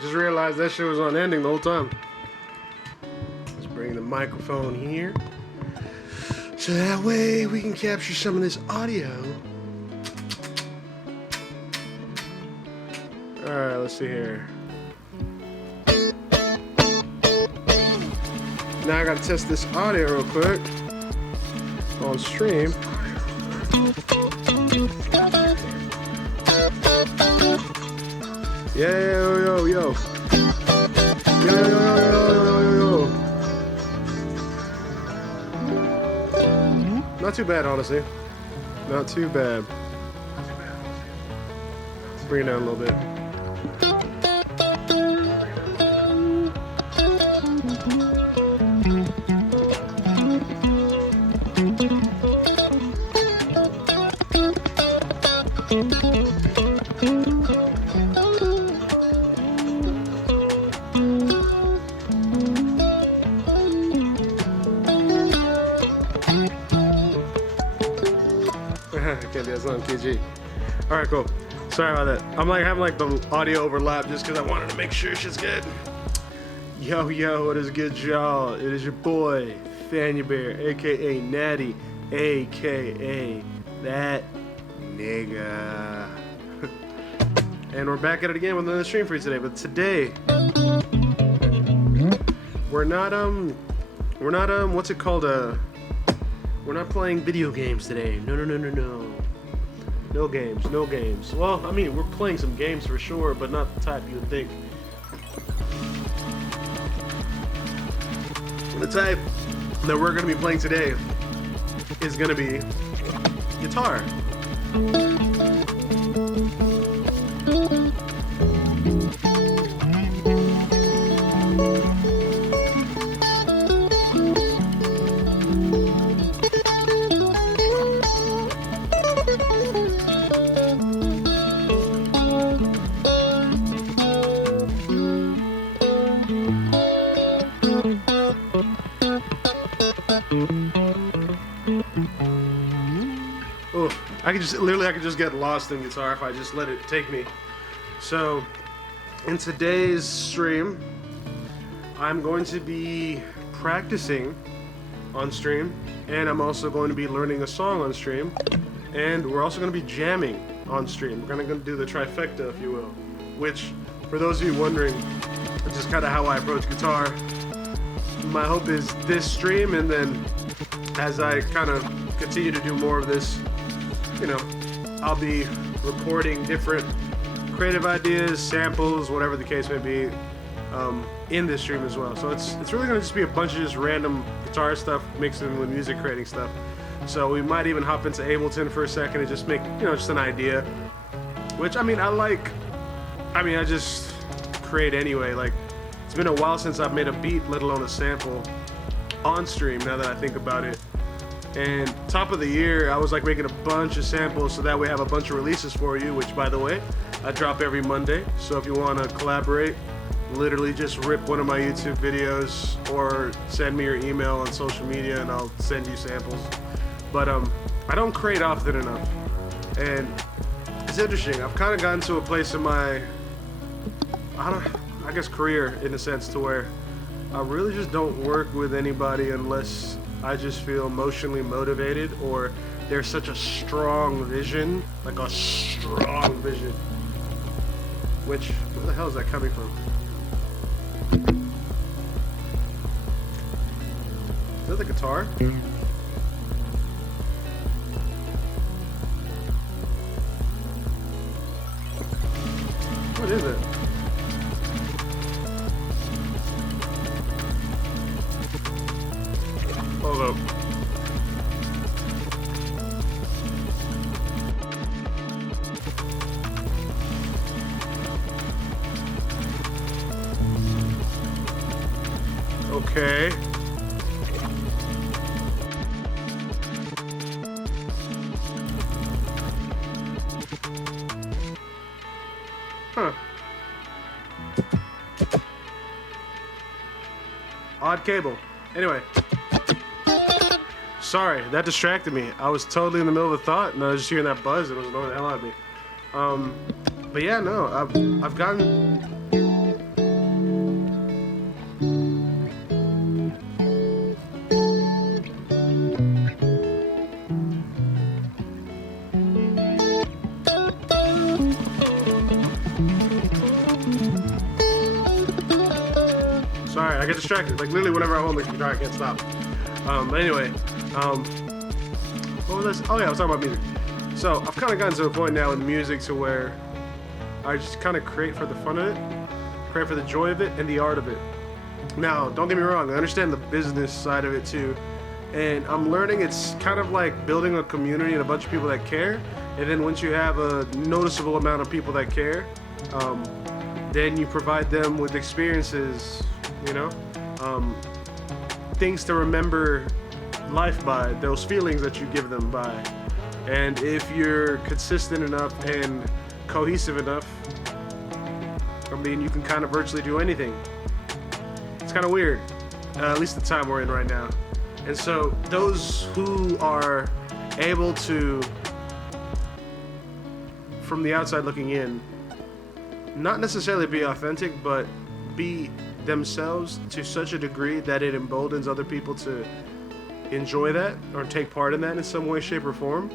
Just realized that shit was on ending the whole time. Let's bring the microphone here. So that way we can capture some of this audio. Alright, let's see here. Now I gotta test this audio real quick on stream. Yeah, yo. Yo. Not too bad, honestly. Not too bad. Let's bring it down a little bit. Can't do that song, KG. Alright, cool. Sorry about that. I'm like having like the audio overlap just because I wanted to make sure shit's good. Yo, what is good, y'all? It is your boy, ThaniaBear, aka Natty, aka that nigga. And we're back at it again with another stream for you today. But today, we're not what's it called? We're not playing video games today. No. No games. Well, I mean, we're playing some games for sure, but not the type you would think. The type that we're gonna be playing today is gonna be guitar. I could just get lost in guitar if I just let it take me. So, in today's stream, I'm going to be practicing on stream, and I'm also going to be learning a song on stream, and we're also going to be jamming on stream. We're going to do the trifecta, if you will, which, for those of you wondering, is just kind of how I approach guitar. My hope is this stream, and then as I kind of continue to do more of this, you know, I'll be recording different creative ideas, samples, whatever the case may be, in this stream as well. So it's really gonna just be a bunch of just random guitar stuff mixed in with music creating stuff. So we might even hop into Ableton for a second and just make, you know, just an idea. Which, I mean, I just create anyway. Like, it's been a while since I've made a beat, let alone a sample, on stream, now that I think about it. And top of the year, I was like making a bunch of samples so that way I have a bunch of releases for you, which, by the way, I drop every Monday. So if you want to collaborate, literally just rip one of my YouTube videos or send me your email on social media and I'll send you samples. But I don't create often enough. And it's interesting. I've kind of gotten to a place in my, I guess, career, in a sense, to where I really just don't work with anybody unless I just feel emotionally motivated, or there's such a strong vision, like a strong vision. Which, where the hell is that coming from? Is that the guitar? What is it? Hold up. Okay. Huh. Odd cable. Anyway. Sorry, that distracted me. I was totally in the middle of a thought, and I was just hearing that buzz, and it was annoying the hell out of me. But yeah, no, I've gotten get distracted. Like literally whenever I'm on the computer, I can't stop. Anyway, what was this? Oh yeah, I was talking about music. So I've kind of gotten to a point now in music to where I just kind of create for the fun of it, create for the joy of it, and the art of it. Now, don't get me wrong, I understand the business side of it too, and I'm learning it's kind of like building a community and a bunch of people that care, and then once you have a noticeable amount of people that care, then you provide them with experiences, you know, things to remember life by, those feelings that you give them by. And if you're consistent enough and cohesive enough, I mean, you can kind of virtually do anything. It's kind of weird, at least the time we're in right now. And so those who are able to, from the outside looking in, not necessarily be authentic, but be themselves to such a degree that it emboldens other people to enjoy that or take part in that in some way, shape, or form,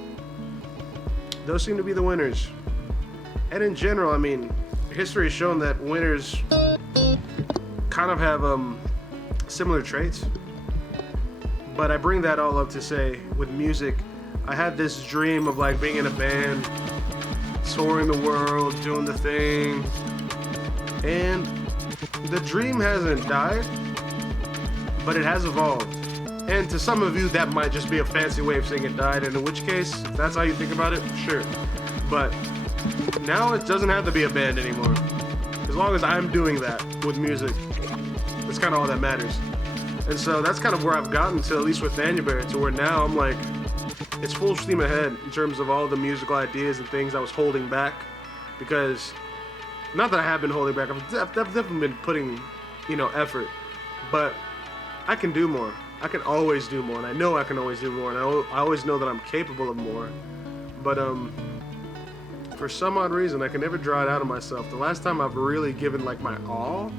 those seem to be the winners. And in general, I mean, history has shown that winners kind of have similar traits. But I bring that all up to say, with music, I had this dream of like being in a band, touring the world, doing the thing, and the dream hasn't died, but it has evolved. And to some of you, that might just be a fancy way of saying it died, and in which case, if that's how you think about it, sure. But now it doesn't have to be a band anymore. As long as I'm doing that with music, that's kind of all that matters. And so that's kind of where I've gotten to, at least with ThaniaBear, to where now I'm like, it's full steam ahead in terms of all the musical ideas and things I was holding back. Because, not that I have been holding back, I've definitely been putting, effort. But I can do more. I can always do more, and I know I can always do more, and I always know that I'm capable of more. But for some odd reason, I can never draw it out of myself. The last time I've really given like my all,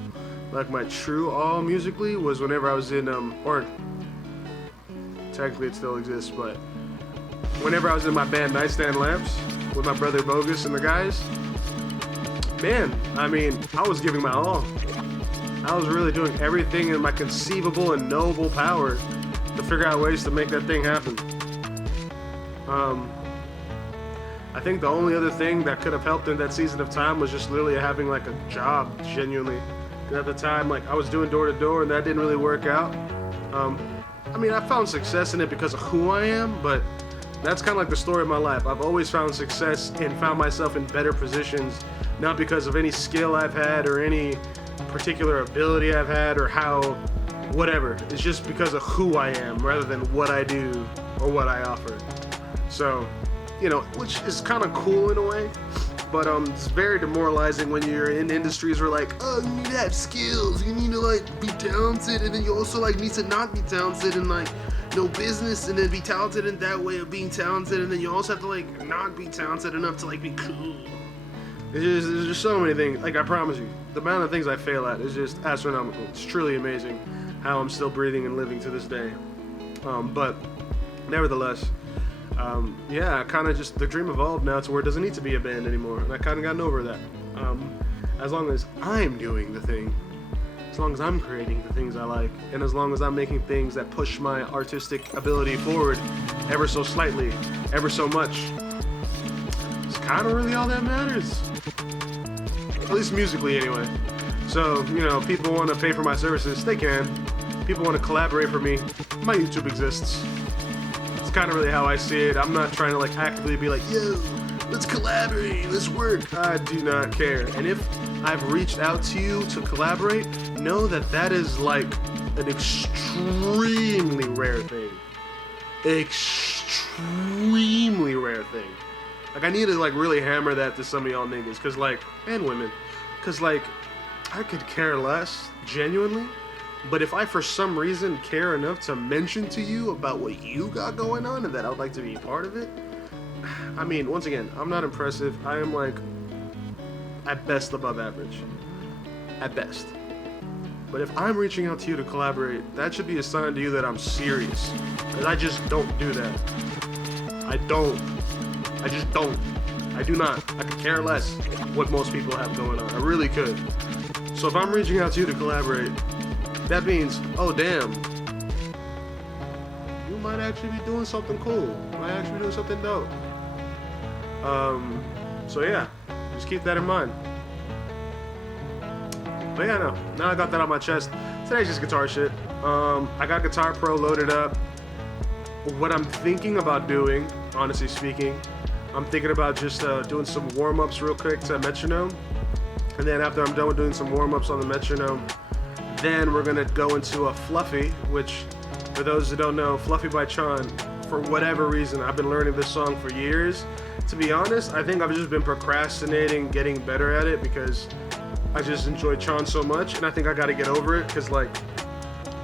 like my true all musically, was whenever I was in or technically it still exists, but whenever I was in my band Nightstand Lamps with my brother Bogus and the guys, man, I mean, I was giving my all. I was really doing everything in my conceivable and knowable power to figure out ways to make that thing happen. I think the only other thing that could have helped in that season of time was just literally having like a job, genuinely. At the time, like I was doing door to door and that didn't really work out. I mean, I found success in it because of who I am, but that's kind of like the story of my life. I've always found success and found myself in better positions, not because of any skill I've had or any particular ability I've had or how, whatever. It's just because of who I am rather than what I do or what I offer. So, which is kind of cool in a way, but it's very demoralizing when you're in industries where like, oh, you need to have skills, you need to like be talented, and then you also like need to not be talented and like know business and then be talented in that way of being talented, and then you also have to like not be talented enough to like be cool. There's just so many things. Like I promise you, the amount of things I fail at is just astronomical. It's truly amazing how I'm still breathing and living to this day. But nevertheless, I kind of just, the dream evolved now to where it doesn't need to be a band anymore, and I kind of gotten over that. As long as I'm doing the thing, as long as I'm creating the things I like, and as long as I'm making things that push my artistic ability forward ever so slightly, ever so much, it's kind of really all that matters. At least musically anyway. So, people want to pay for my services, they can. People want to collaborate for me, my YouTube exists. It's kind of really how I see it. I'm not trying to like actively be like, yo, let's collaborate, let's work. I do not care. And if I've reached out to you to collaborate, know that that is like an extremely rare thing. Extremely rare thing. Like I need to like really hammer that to some of y'all niggas, cause like, and women, cause like I could care less, genuinely. But if I for some reason care enough to mention to you about what you got going on and that I would like to be a part of it, I mean, once again, I'm not impressive. I am like, at best, above average. At best. But if I'm reaching out to you to collaborate, that should be a sign to you that I'm serious. Because I just don't do that. I just don't. I do not. I could care less what most people have going on. I really could. So if I'm reaching out to you to collaborate, that means, oh damn, you might actually be doing something cool. You might actually be doing something dope. So yeah, just keep that in mind. But yeah, no, now I got that on my chest. Today's just guitar shit. I got Guitar Pro loaded up. What I'm thinking about doing, honestly speaking, I'm thinking about just doing some warm-ups real quick to metronome. And then after I'm done with doing some warm-ups on the metronome, then we're gonna go into a Fluffy, which, for those who don't know, Fluffy by Chan, for whatever reason, I've been learning this song for years. To be honest, I think I've just been procrastinating getting better at it because I just enjoy Chan so much, and I think I gotta get over it, because like,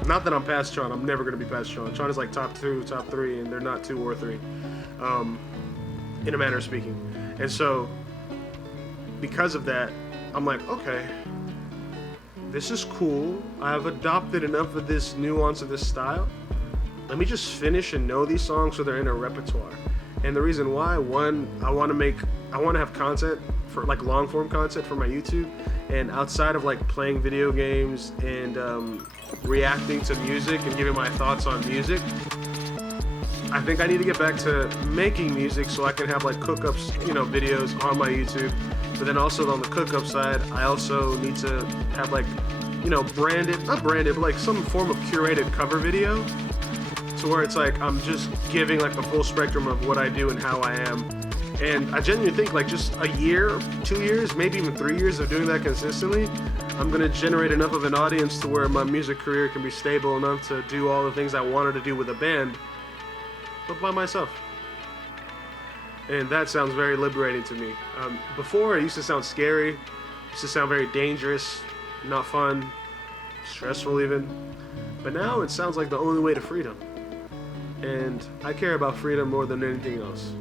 not that I'm past Chan, I'm never gonna be past Chan. Chan is like top 2, top 3, and they're not 2 or 3, in a manner of speaking. And so, because of that, I'm like, okay, this is cool. I've adopted enough of this nuance of this style. Let me just finish and know these songs so they're in a repertoire. And the reason why, one, I want to have content for like long form content for my YouTube, and outside of like playing video games and reacting to music and giving my thoughts on music, I think I need to get back to making music so I can have like cook-ups, videos on my YouTube. But then also on the cook-up side, I also need to have like, not branded, but like some form of curated cover video, to where it's like I'm just giving like the full spectrum of what I do and how I am. And I genuinely think like just a year, 2 years, maybe even 3 years of doing that consistently, I'm gonna generate enough of an audience to where my music career can be stable enough to do all the things I wanted to do with a band, but by myself. And that sounds very liberating to me. Before, it used to sound scary, it used to sound very dangerous, not fun, stressful even. But now it sounds like the only way to freedom. And I care about freedom more than anything else,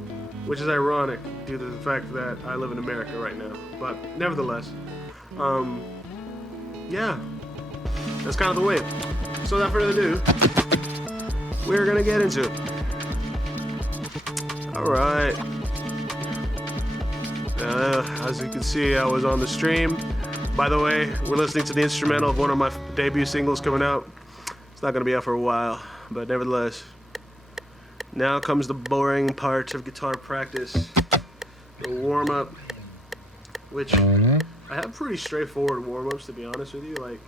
which is ironic due to the fact that I live in America right now. But nevertheless, yeah, that's kind of the way. So without further ado, we're gonna get into it. All right. As you can see, I was on the stream. By the way, we're listening to the instrumental of one of my debut singles coming out. It's not gonna be out for a while, but nevertheless. Now comes the boring part of guitar practice, the warm-up, which I have pretty straightforward warm-ups, to be honest with you. Like,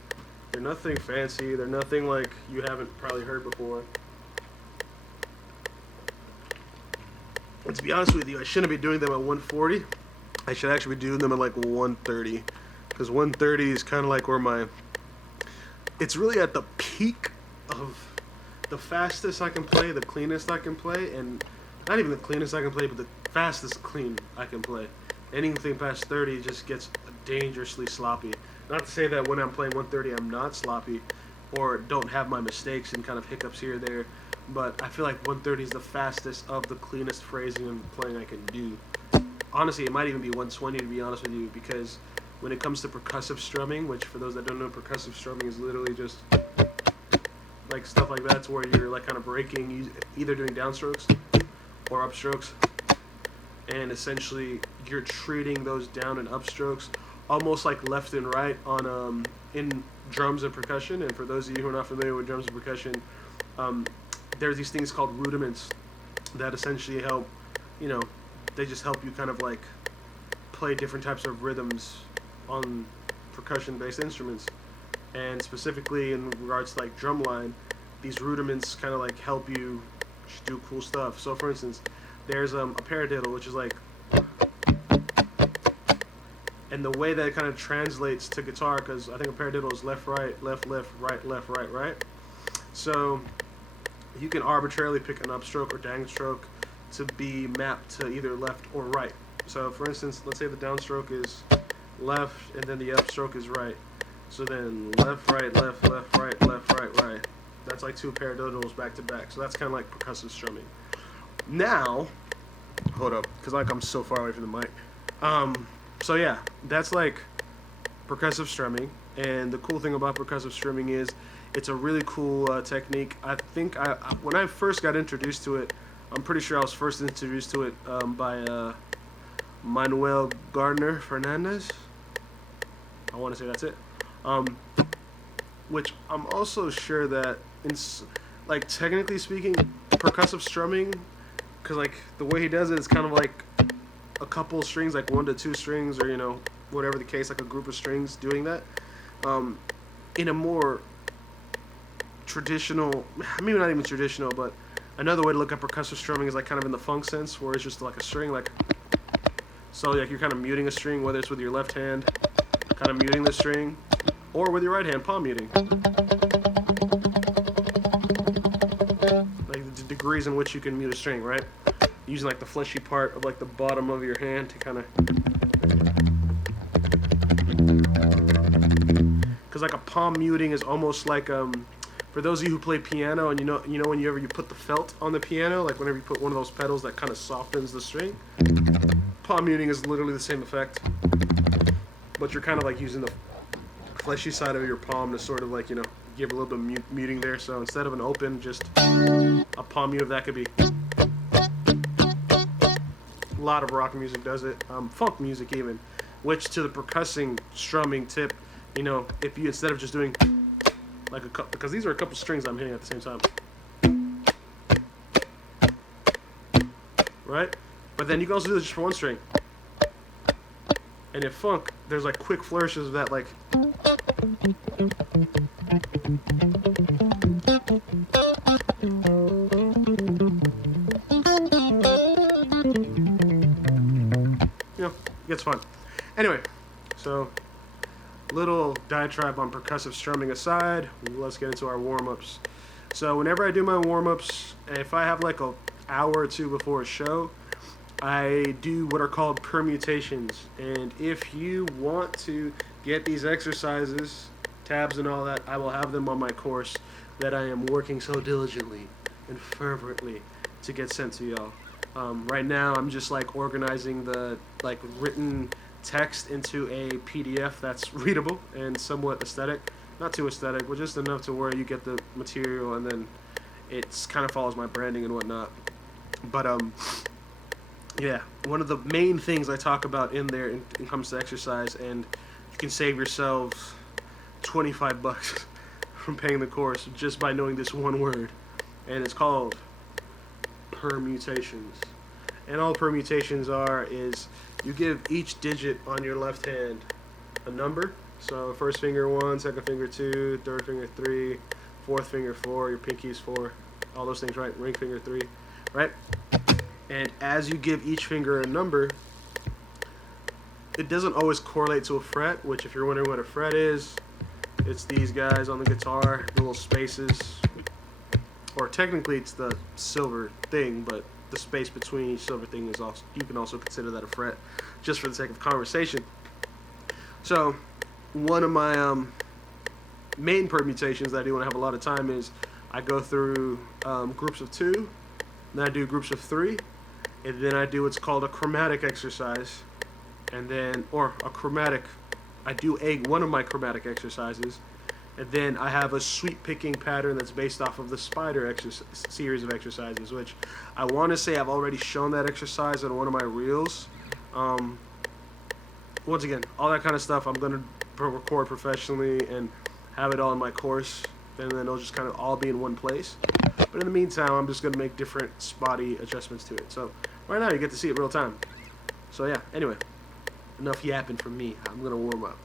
they're nothing fancy, they're nothing like you haven't probably heard before. And to be honest with you, I shouldn't be doing them at 140. I should actually be doing them at like 130, because 130 is kind of like where it's really at the peak of the fastest I can play, the cleanest I can play, and not even the cleanest I can play, but the fastest clean I can play. Anything past 30 just gets dangerously sloppy. Not to say that when I'm playing 130 I'm not sloppy, or don't have my mistakes and kind of hiccups here or there, but I feel like 130 is the fastest of the cleanest phrasing and playing I can do. Honestly, it might even be 120 to be honest with you, because when it comes to percussive strumming, which for those that don't know, percussive strumming is literally just like stuff like that, where you're like kind of breaking, either doing downstrokes or upstrokes, and essentially you're treating those down and upstrokes almost like left and right on in drums and percussion. And for those of you who are not familiar with drums and percussion, there's these things called rudiments that essentially help, they just help you kind of like play different types of rhythms on percussion-based instruments. And specifically in regards to like drumline, these rudiments kind of like help you do cool stuff. So for instance, there's a paradiddle, which is like, and the way that it kind of translates to guitar, because I think a paradiddle is left, right, left, left, right, left, right, right. So you can arbitrarily pick an upstroke or downstroke to be mapped to either left or right. So for instance, let's say the downstroke is left and then the upstroke is right. So then left, right, left, left, right, left, right, right. That's like two paradiddles back to back. So that's kind of like percussive strumming. Now, hold up, because like I'm so far away from the mic. So yeah, that's like percussive strumming. And the cool thing about percussive strumming is it's a really cool technique. I think when I first got introduced to it, I'm pretty sure I was first introduced to it by Manuel Gardner Fernandez. I want to say that's it. which I'm also sure that like technically speaking, percussive strumming, because like the way he does it is kind of like a couple strings, like 1 to 2 strings, or whatever the case, like a group of strings doing that, in a more traditional, maybe not even traditional, but another way to look at percussive strumming is like kind of in the funk sense, where it's just like a string, like so like you're kind of muting a string, whether it's with your left hand, kind of muting the string, or with your right hand, palm muting. Like the degrees in which you can mute a string, right? Using like the fleshy part of like the bottom of your hand to kind of, because like a palm muting is almost like for those of you who play piano, and you know whenever you put the felt on the piano, like whenever you put one of those pedals that kind of softens the string, palm muting is literally the same effect, but you're kind of like using the fleshy side of your palm to sort of like give a little bit of muting there. So instead of an open, just a palm mute of that could be. A lot of rock music does it, funk music even, which to the percussing strumming tip, if you instead of just doing like a couple, because these are a couple strings I'm hitting at the same time, right? But then you can also do this just for one string. And in funk, there's like quick flourishes of that, like it gets fun. Anyway, so little diatribe on percussive strumming aside, let's get into our warm-ups. So whenever I do my warm-ups, if I have like an hour or two before a show, I do what are called permutations. And if you want to get these exercises, tabs and all that, I will have them on my course that I am working so diligently and fervently to get sent to y'all. Right now, I'm just like organizing the like written text into a PDF that's readable and somewhat aesthetic. Not too aesthetic, but just enough to where you get the material and then it's kind of follows my branding and whatnot. But yeah, one of the main things I talk about in there when it comes to exercise, and you can save yourselves $25 from paying the course just by knowing this one word, and it's called permutations. And all permutations is you give each digit on your left hand a number. So first finger 1, second finger 2, third finger 3, fourth finger 4, your pinky is 4, all those things, right? Ring finger 3, right? And as you give each finger a number, it doesn't always correlate to a fret, which if you're wondering what a fret is, it's these guys on the guitar, the little spaces, or technically it's the silver thing, but the space between each silver thing is also, you can also consider that a fret, just for the sake of conversation. So one of my main permutations that I do when I have a lot of time is I go through groups of 2, then I do groups of 3, and then I do what's called a chromatic exercise, and then, or a chromatic, I do one of my chromatic exercises, and then I have a sweep picking pattern that's based off of the spider series of exercises, which I want to say I've already shown that exercise on one of my reels. Once again, all that kind of stuff I'm going to record professionally and have it all in my course, and then it'll just kind of all be in one place. But in the meantime, I'm just going to make different spotty adjustments to it. So right now you get to see it real time. So yeah, anyway, enough yapping from me. I'm going to warm up.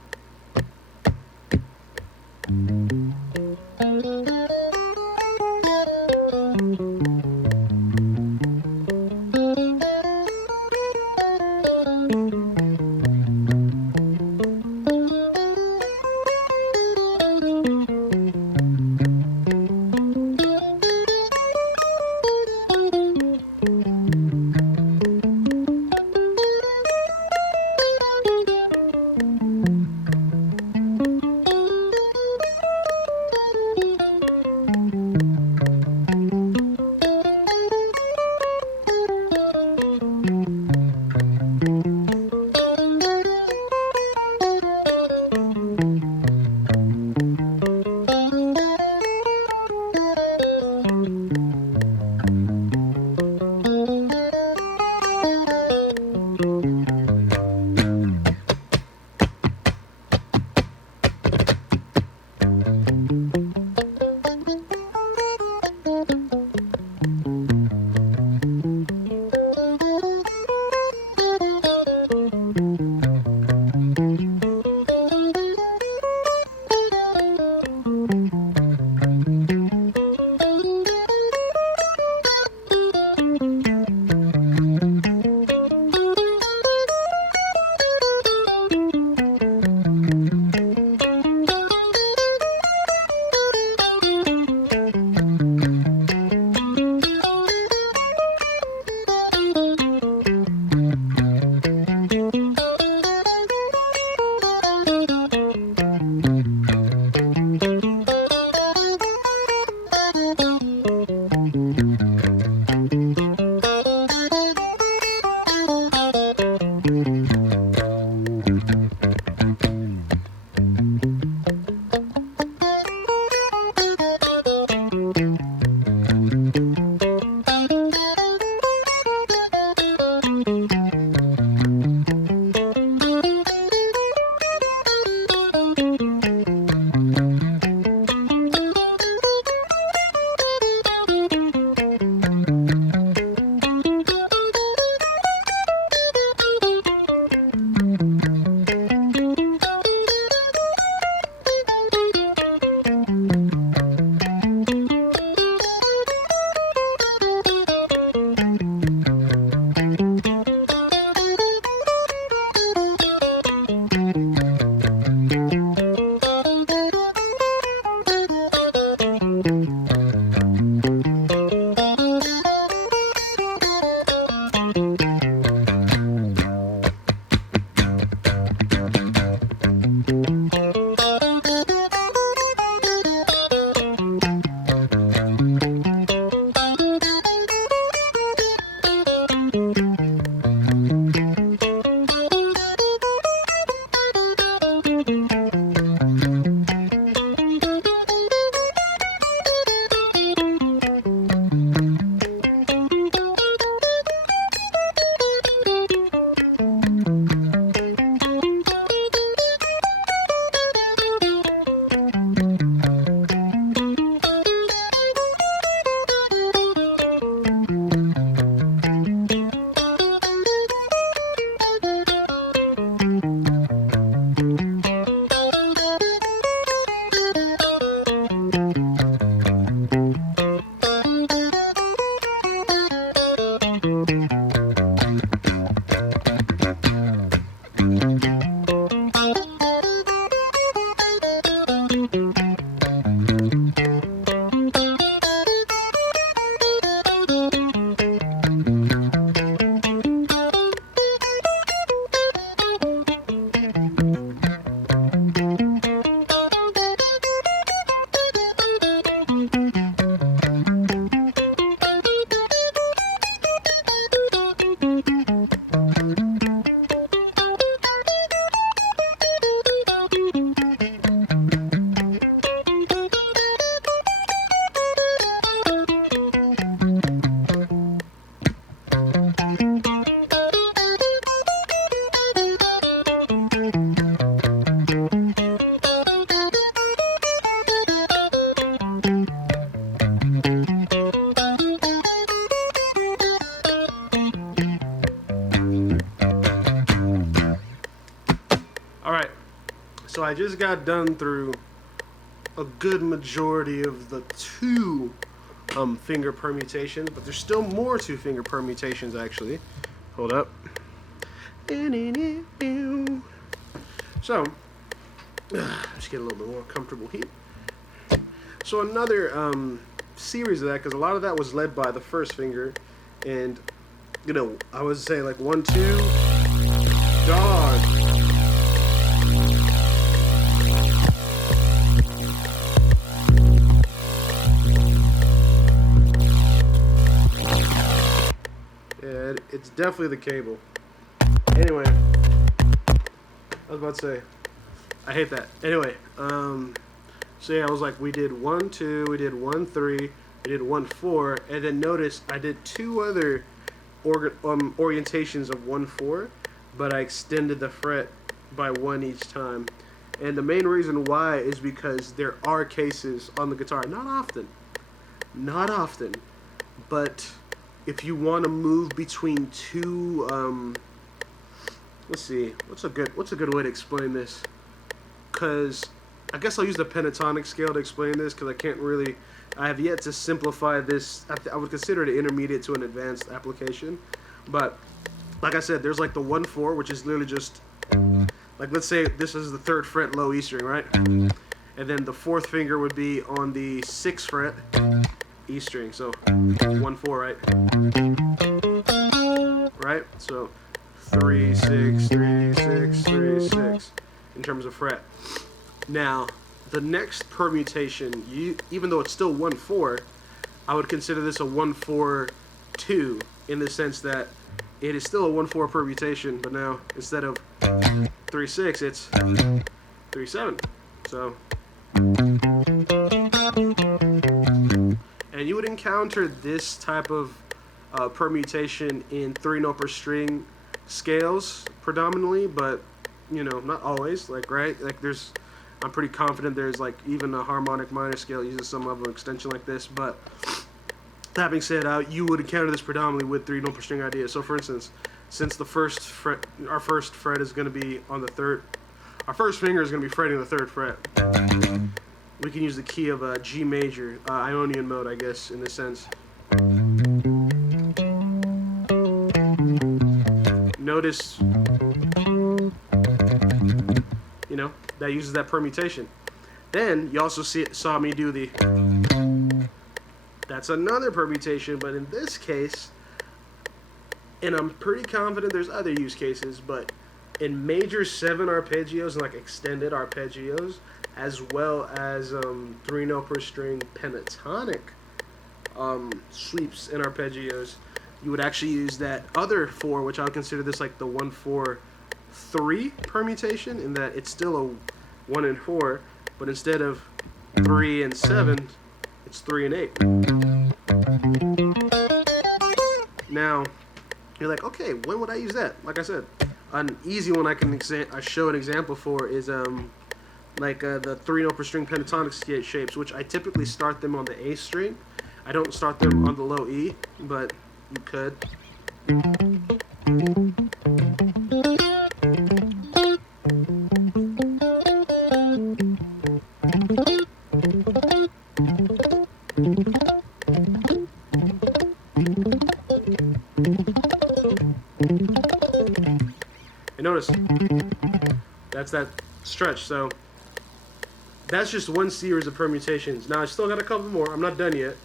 So I just got done through a good majority of the two finger permutations, but there's still more two finger permutations actually. Hold up. So, just get a little bit more comfortable here. So another series of that, because a lot of that was led by the first finger, and you know, I would say like 1, 2, dog. Yeah, it's definitely the cable. Anyway, I was about to say, I hate that. Anyway, so yeah, I was like, we did 1, 2, we did 1, 3, we did 1, 4, and then notice I did two other orientations of 1, 4, but I extended the fret by 1 each time. And the main reason why is because there are cases on the guitar, not often, but if you want to move between two, let's see, what's a good way to explain this? Because I guess I'll use the pentatonic scale to explain this, because I have yet to simplify this. I would consider it an intermediate to an advanced application. But like I said, there's like the 1, 4, which is literally just, like, let's say this is the 3rd fret low E string, right? And then the 4th finger would be on the 6th fret E string. So 1, 4, right? Right? So 3, 6, 3, 6, 3, 6 in terms of fret. Now, the next permutation, even though it's still 1, 4, I would consider this a 1, 4, 2 in the sense that it is still a 1, 4 permutation, but now instead of 3, 6, it's 3, 7. So, and you would encounter this type of permutation in 3-note per string scales predominantly, but you know, not always. Like, right? Like, I'm pretty confident there's like even a harmonic minor scale uses some level of extension like this. But that being said, you would encounter this predominantly with 3-note per string ideas. So, for instance, since the first fret, our first fret is going to be on the 3rd, our first finger is going to be fretting the 3rd fret. We can use the key of G major, Ionian mode, I guess, in this sense. Notice, you know, that uses that permutation. Then you also saw me do the. That's another permutation, but in this case, and I'm pretty confident there's other use cases, but in major 7 arpeggios and like extended arpeggios, as well as 3-note per string pentatonic sweeps and arpeggios, you would actually use that other 4, which I would consider this like the 1, 4, 3 permutation, in that it's still a 1 and 4, but instead of 3 and 7, it's 3 and 8. Now, you're like, okay, when would I use that? Like I said, an easy one I show an example for is the 3-note per string pentatonic shapes, which I typically start them on the A string. I don't start them on the low E, but you could. And notice, that's that stretch. So that's just one series of permutations. Now I still got a couple more. I'm not done yet,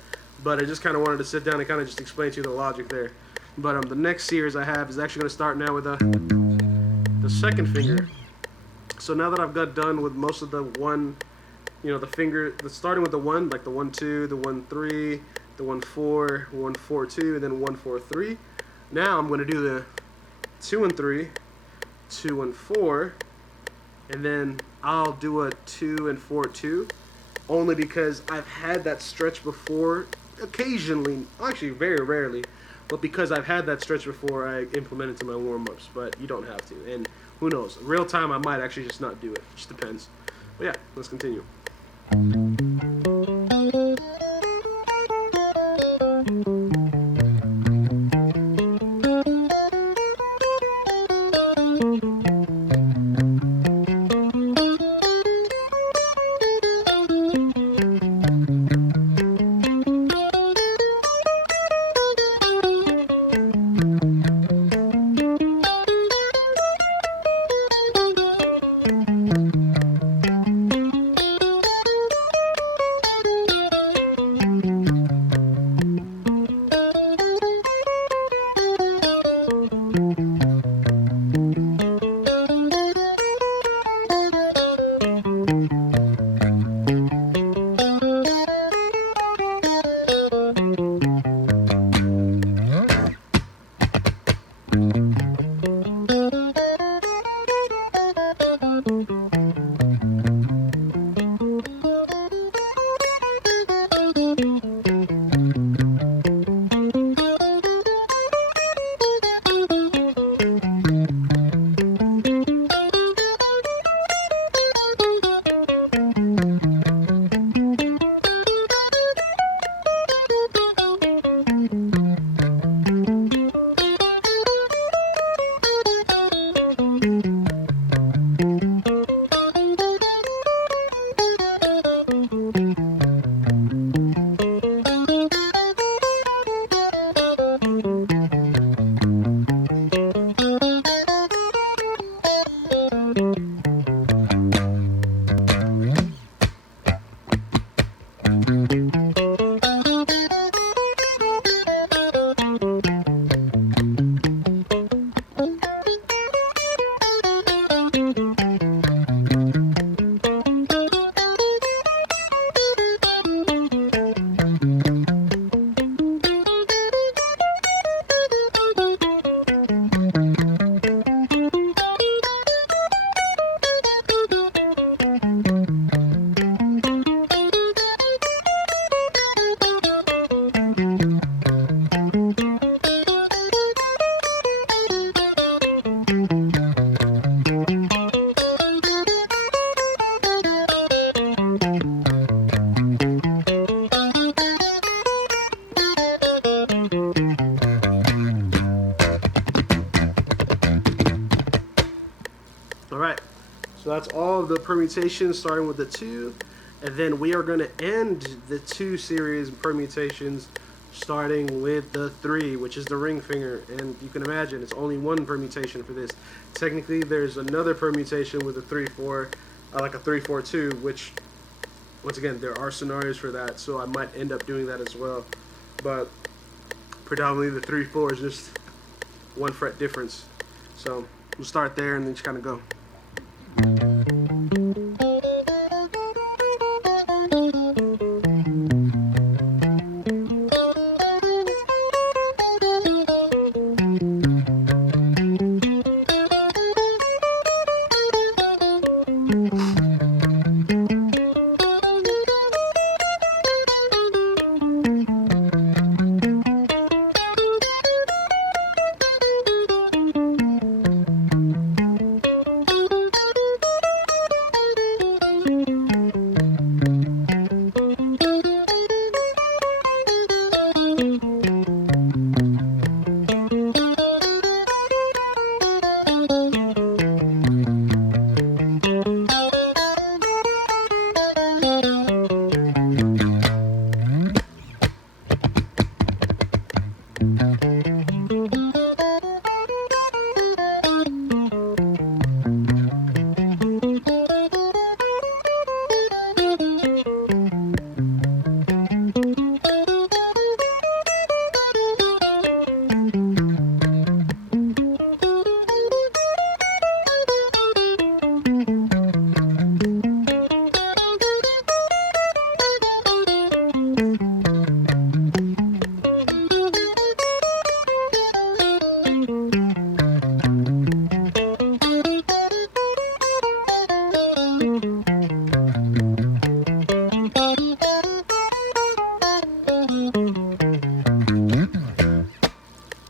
but I just kind of wanted to sit down and kind of just explain to you the logic there. But the next series I have is actually going to start now with the 2nd finger. So now that I've got done with most of the one, you know, starting with the 1, like the 1, 2, the 1, 3, the 1, 4, 1, 4, 2, and then 1, 4, 3. Now I'm going to do the 2 and 3, 2 and 4, and then I'll do a 2 and 4, 2, only because I've had that stretch before, occasionally, actually very rarely, but because I've had that stretch before, I implement it to my warm-ups, but you don't have to, and who knows, real time I might actually just not do it, just depends. But yeah, let's continue. Alright, so that's all of the permutations starting with the 2, and then we are going to end the 2 series permutations starting with the 3, which is the ring finger. And you can imagine it's only one permutation for this. Technically there's another permutation with a 3-4, like a 3-4-2, which once again there are scenarios for that, so I might end up doing that as well, but predominantly the 3-4 is just 1 fret difference. So we'll start there and then just kind of go.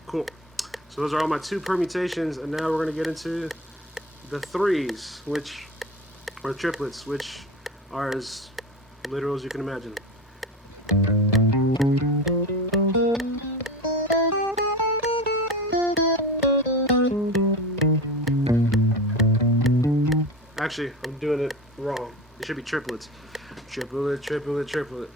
Cool. So those are all my 2 permutations, and now we're going to get into the 3s, which or triplets, which are as literal as you can imagine. Actually, I'm doing it wrong. It should be triplets. Triplet, triplet, triplet.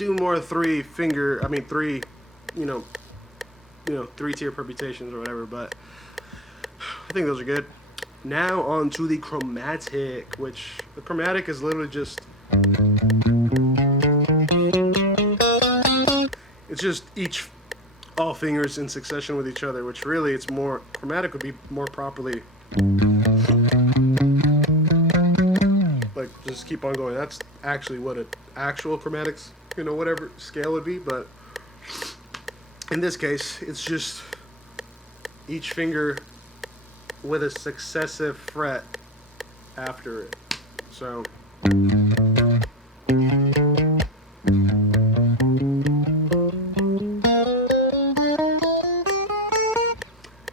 do more three, you know, 3-tier permutations or whatever, but I think those are good. Now on to the chromatic, which the chromatic is literally just, it's just all fingers in succession with each other, which really it's more, chromatic would be more properly, like, just keep on going. That's actually what an actual chromatics, whatever scale would be, but in this case, it's just each finger with a successive fret after it. So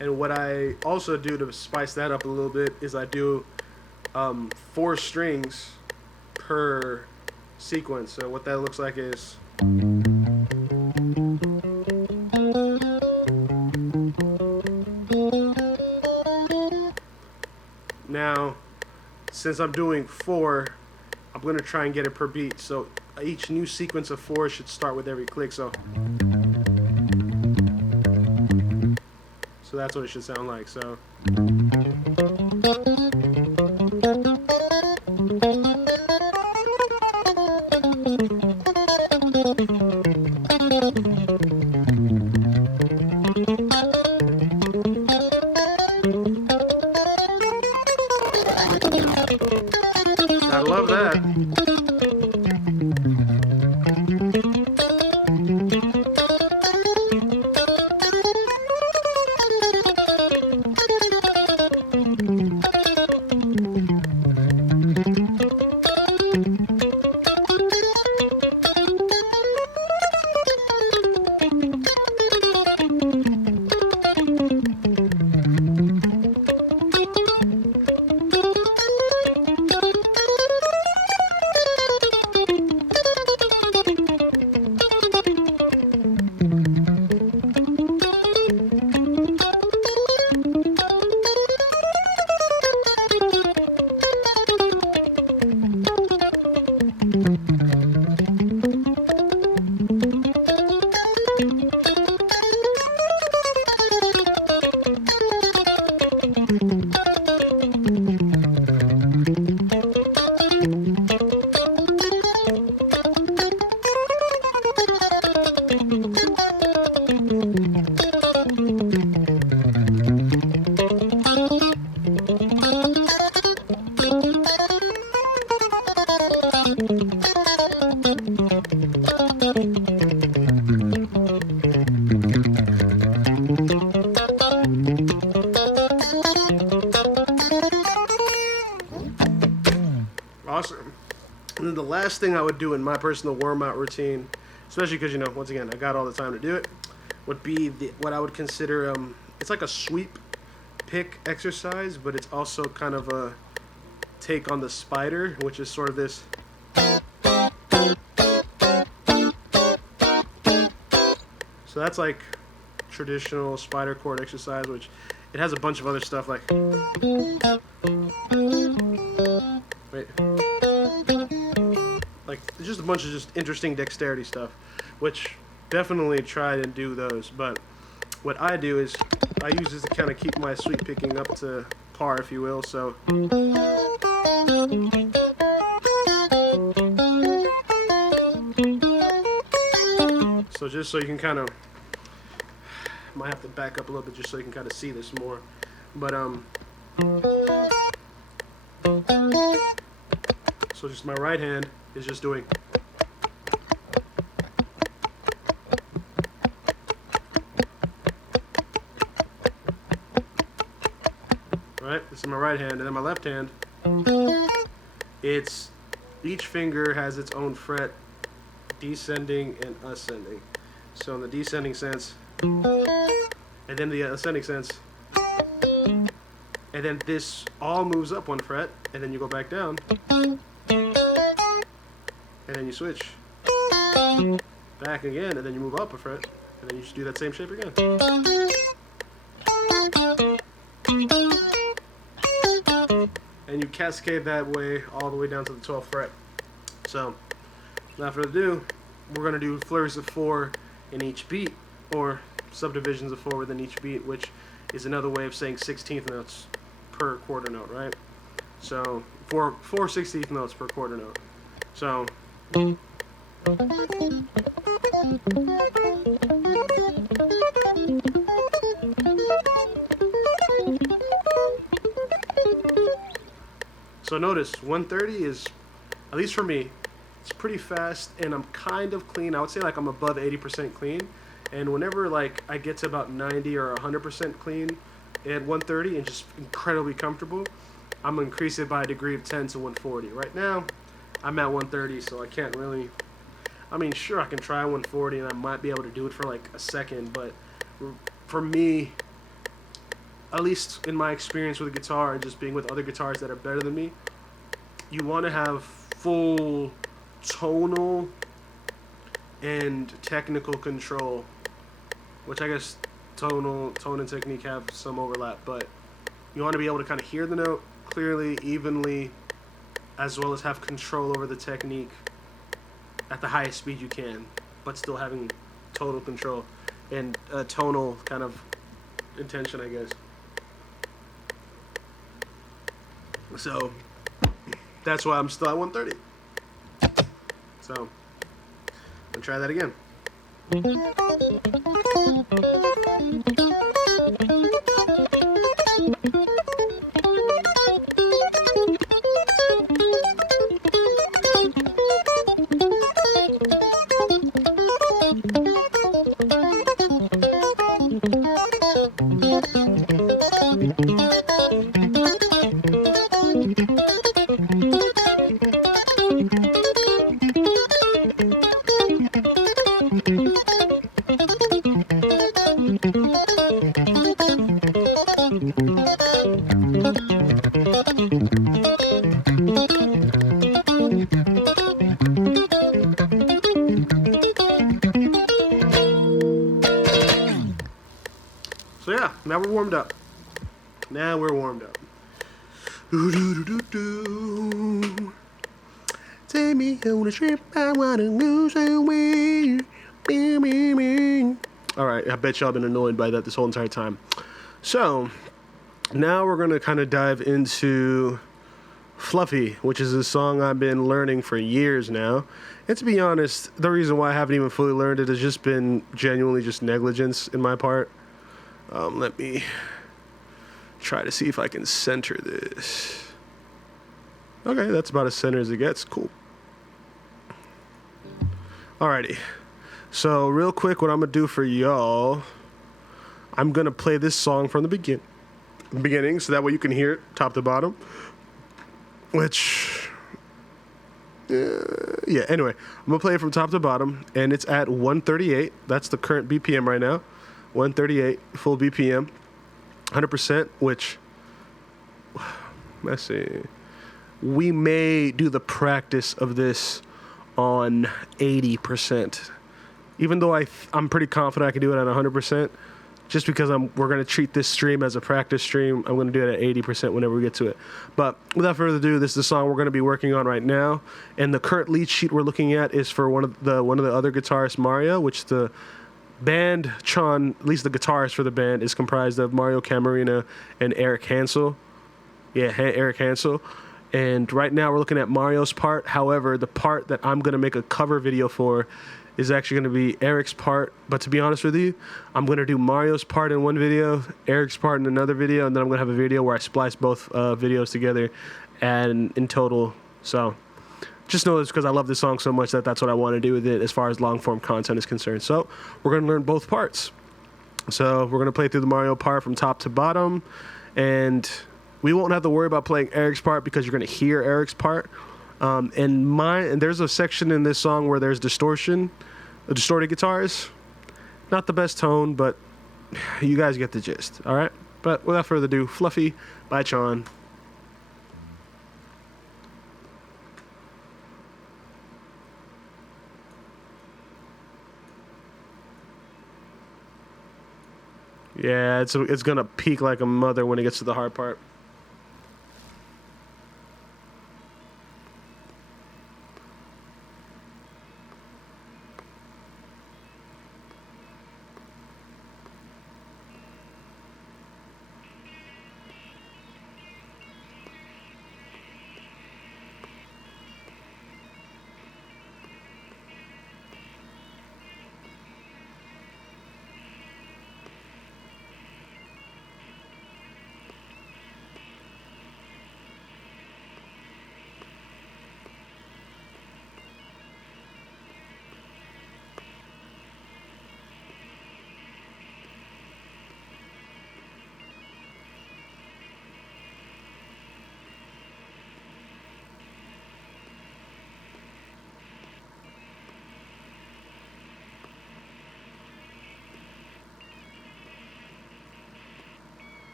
and what I also do to spice that up a little bit is I do 4 strings per sequence. So what that looks like is now, since I'm doing 4, I'm going to try and get it per beat. So each new sequence of 4 should start with every click. So that's what it should sound like. So I love that. Awesome. And then the last thing I would do in my personal warm-out routine, especially because, once again, I got all the time to do it, would be what I would consider, it's like a sweep pick exercise, but it's also kind of a take on the spider, which is sort of this. So that's like traditional spider chord exercise, which it has a bunch of other stuff like. Wait. Like, there's just a bunch of just interesting dexterity stuff, which definitely try to do those. But what I do is I use this to kind of keep my sweep picking up to par, if you will. So. So just so you can kind of, might have to back up a little bit just so you can kind of see this more. But so just my right hand is just doing. Right? This is my right hand, and then my left hand, it's each finger has its own fret, descending and ascending. So in the descending sense, and then the ascending sense, and then this all moves up 1 fret, and then you go back down, and then you switch back again, and then you move up 1 fret, and then you just do that same shape again. And you cascade that way all the way down to the 12th fret. So, without further ado, we're going to do flurries of 4 in each beat, or subdivisions of 4 within each beat, which is another way of saying 16th notes per quarter note, right? So 4 16th notes per quarter note. So notice 130 is, at least for me, it's pretty fast, and I'm kind of clean. I would say like I'm above 80% clean, and whenever like I get to about 90 or 100% clean at 130 and just incredibly comfortable, I'm gonna increase it by a degree of 10 to 140. Right now, I'm at 130, so I can't really. I mean, sure, I can try 140, and I might be able to do it for like a second, but for me, at least in my experience with a guitar and just being with other guitars that are better than me, you want to have full tonal and technical control, which I guess tone and technique have some overlap, but you want to be able to kind of hear the note clearly, evenly, as well as have control over the technique at the highest speed you can, but still having total control and tonal kind of intention, I guess. So that's why I'm still at 130. So I'll try that again. So yeah, now we're warmed up. Take me on a trip, I wanna go somewhere. Alright, I bet y'all been annoyed by that this whole entire time. So, now we're gonna kind of dive into Fluffy, which is a song I've been learning for years now. And to be honest, the reason why I haven't even fully learned it has just been genuinely just negligence in my part. Let me try to see if I can center this. Okay, that's about as center as it gets. Cool. Alrighty. So real quick, what I'm gonna do for y'all, I'm gonna play this song from the beginning, so that way you can hear it top to bottom. Which, yeah. Anyway, I'm gonna play it from top to bottom, and it's at 138. That's the current BPM right now. 138 full BPM, 100%. Which, let's see, we may do the practice of this on 80%. Even though I'm pretty confident I can do it at 100%, just because we're going to treat this stream as a practice stream, I'm going to do it at 80% whenever we get to it. But without further ado, this is the song we're going to be working on right now. And the current lead sheet we're looking at is for one of the other guitarists, Mario, which the band, Chon, at least the guitarist for the band, is comprised of Mario Camarena and Eric Hansel. Yeah, Eric Hansel. And right now we're looking at Mario's part. However, the part that I'm going to make a cover video for is actually going to be Eric's part. But to be honest with you, I'm going to do Mario's part in one video, Eric's part in another video, and then I'm going to have a video where I splice both videos together and in total. So just know this because I love this song so much that that's what I want to do with it as far as long-form content is concerned. So we're going to learn both parts. So we're going to play through the Mario part from top to bottom, and we won't have to worry about playing Eric's part because you're going to hear Eric's part. And there's a section in this song where there's distorted guitars. Not the best tone, but you guys get the gist, all right? But without further ado, Fluffy by Chon. Yeah, it's gonna peak like a mother when it gets to the hard part.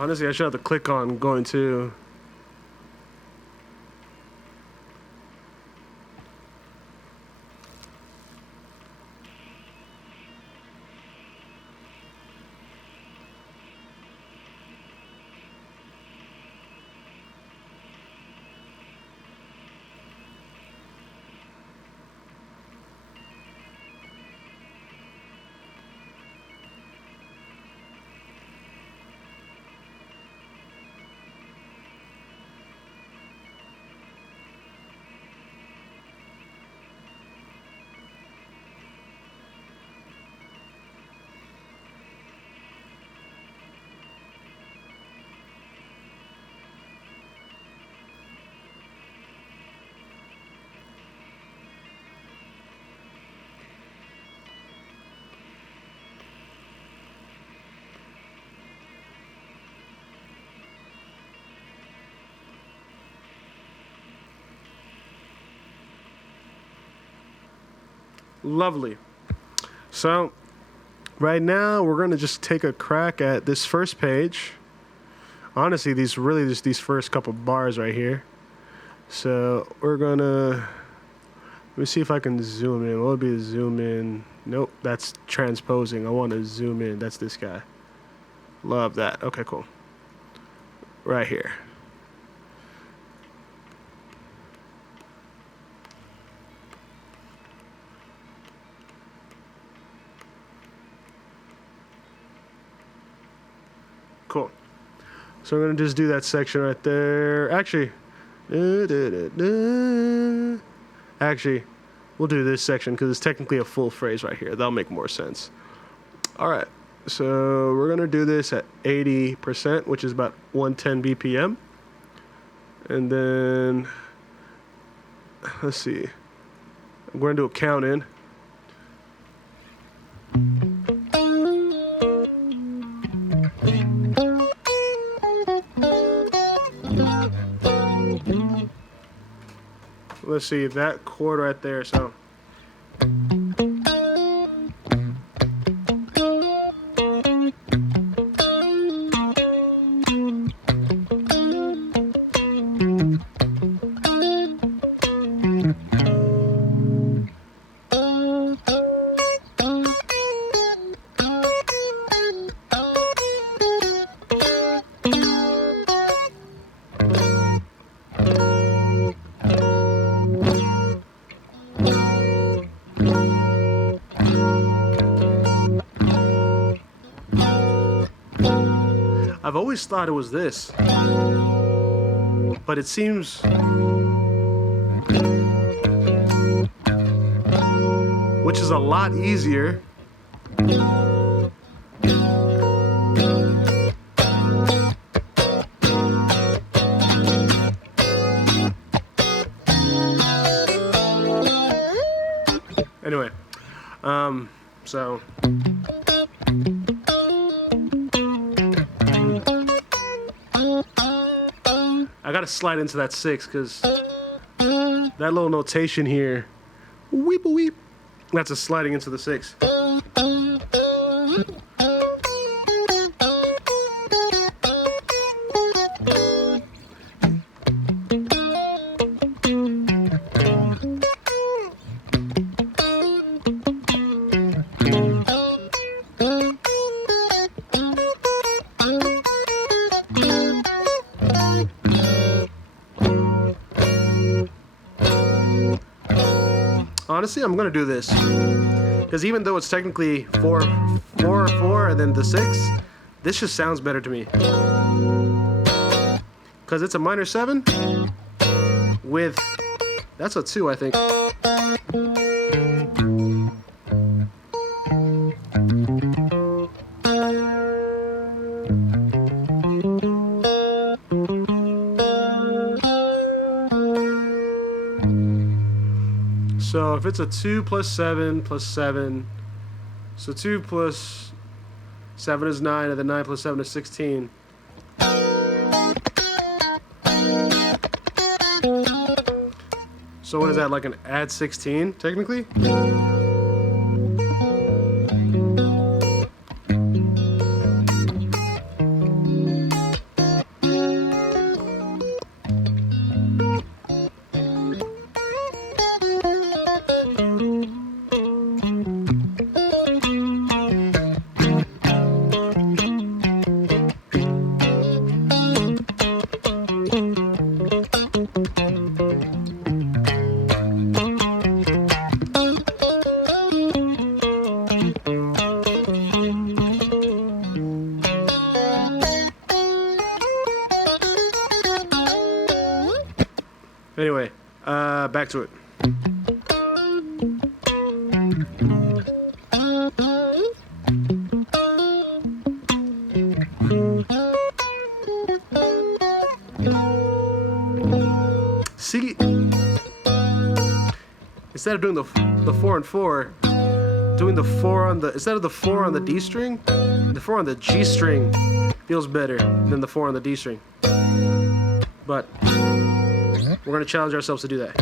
Honestly, I should have to click on going to. Lovely. So right now we're gonna just take a crack at this first page. Honestly, these really just these first couple bars right here. So we're gonna, let me see if I can zoom in. What would be a zoom in? Nope, that's transposing. I want to zoom in. That's this guy. Love that. Okay, cool. Right here. Cool. So we're gonna just do that section right there. Actually, we'll do this section because it's technically a full phrase right here. That'll make more sense. All right. So we're gonna do this at 80%, which is about 110 BPM. And then let's see. I'm going to do a count in. Let's see that chord right there. So I've always thought it was this, but it seems, which is a lot easier. Anyway, so I gotta slide into that 6 because that little notation here, weep a weep, that's a sliding into the 6. Honestly, I'm gonna do this because even though it's technically 4, 4, 4, and then the 6, this just sounds better to me because it's a minor 7 with, that's a 2, I think. So if it's a 2 plus 7 plus 7, so 2 plus 7 is 9, and then 9 plus 7 is 16. So what is that, like an add 16, technically? Anyway, back to it. See, instead of doing the 4 and 4, doing the 4 on the, instead of the 4 on the D string, the 4 on the G string feels better than the 4 on the D string. But we're gonna challenge ourselves to do that.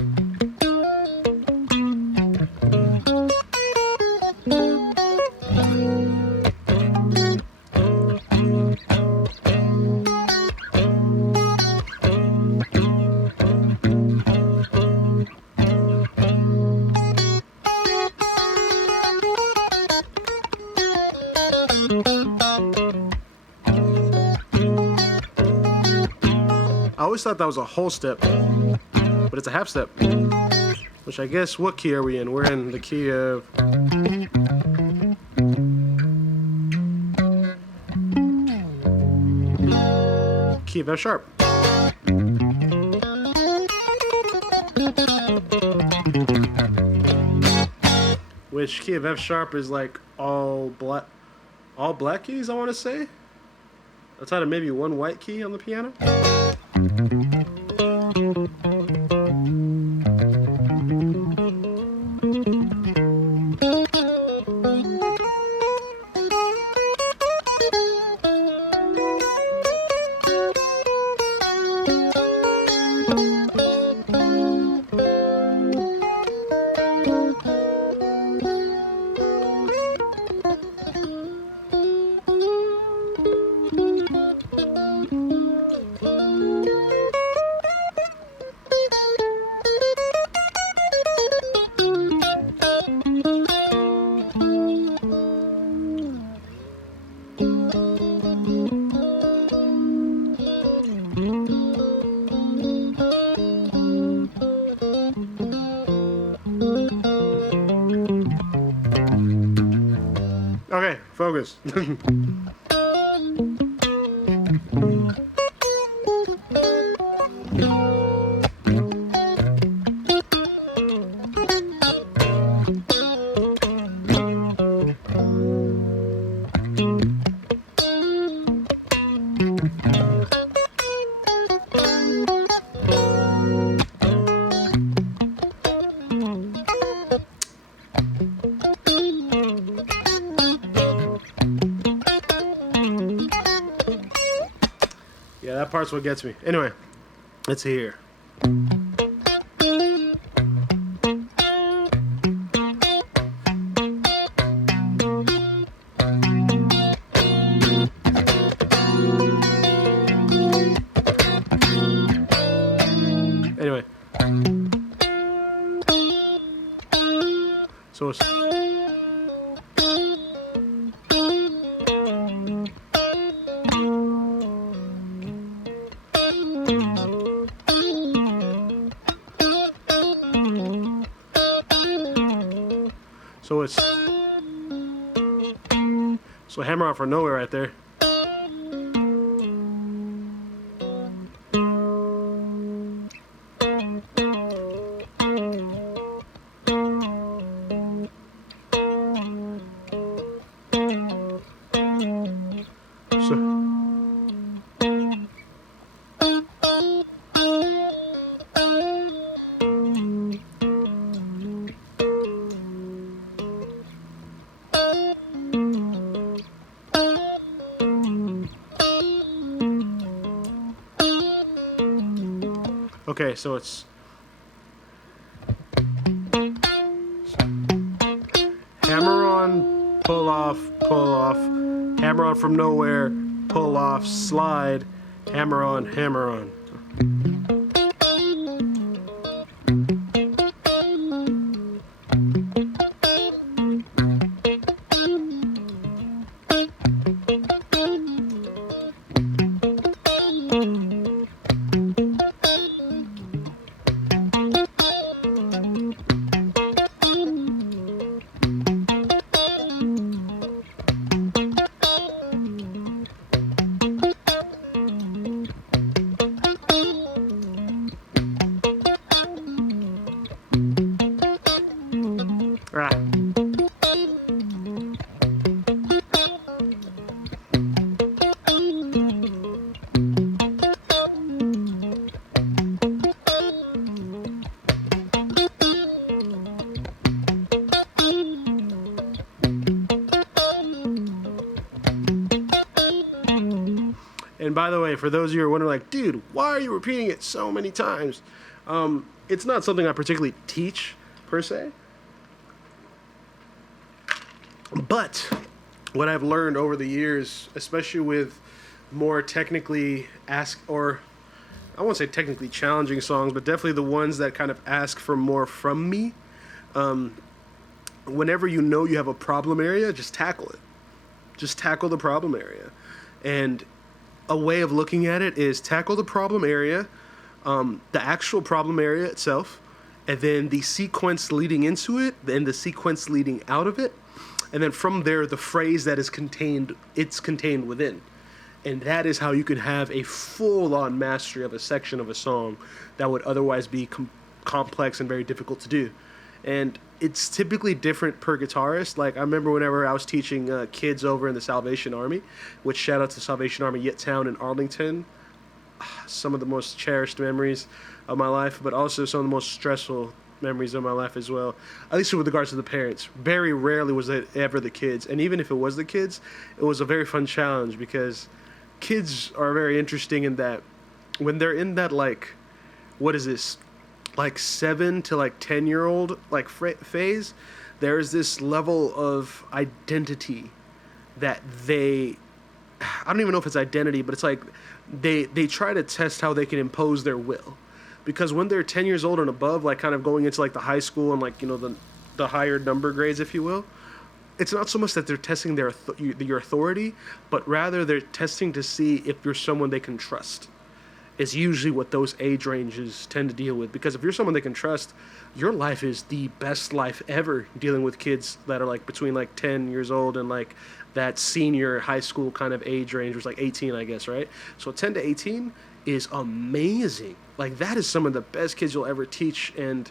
I always thought that was a whole step, but it's a half step. Which I guess, what key are we in? We're in the key of... key of F sharp. Which key of F sharp is like all black keys, I want to say. Outside of maybe one white key on the piano. Okay, focus. Yeah, that part's what gets me. Anyway, let's see here. Anyway. So it's... So hammer on from nowhere right there. Okay, so it's hammer on, pull off, hammer on from nowhere, pull off, slide, hammer on, hammer on. And by the way, for those of you who are wondering, like, dude, why are you repeating it so many times? It's not something I particularly teach, per se. But what I've learned over the years, especially with more technically I won't say technically challenging songs, but definitely the ones that kind of ask for more from me, whenever you know you have a problem area, just tackle it. Just tackle the problem area. And a way of looking at it is tackle the problem area, the actual problem area itself, and then the sequence leading into it, then the sequence leading out of it, and then from there, the phrase that is contained within. And that is how you can have a full-on mastery of a section of a song that would otherwise be complex and very difficult to do. And it's typically different per guitarist. Like, I remember whenever I was teaching kids over in the Salvation Army, which shout out to Salvation Army Yettown in Arlington. Some of the most cherished memories of my life, but also some of the most stressful memories of my life as well. At least with regards to the parents. Very rarely was it ever the kids. And even if it was the kids, it was a very fun challenge because kids are very interesting in that when they're in that, like, what is this? Like 7 to like 10-year-old like phase, there's this level of identity that I don't even know if it's identity, but it's like they try to test how they can impose their will. Because when they're 10 years old and above, like kind of going into like the high school and like, you know, the higher number grades, if you will, it's not so much that they're testing your authority, but rather they're testing to see if you're someone they can trust. Is usually what those age ranges tend to deal with. Because if you're someone they can trust, your life is the best life ever dealing with kids that are like between like 10 years old and like that senior high school kind of age range, which is like 18, I guess, right? So 10 to 18 is amazing. Like, that is some of the best kids you'll ever teach, and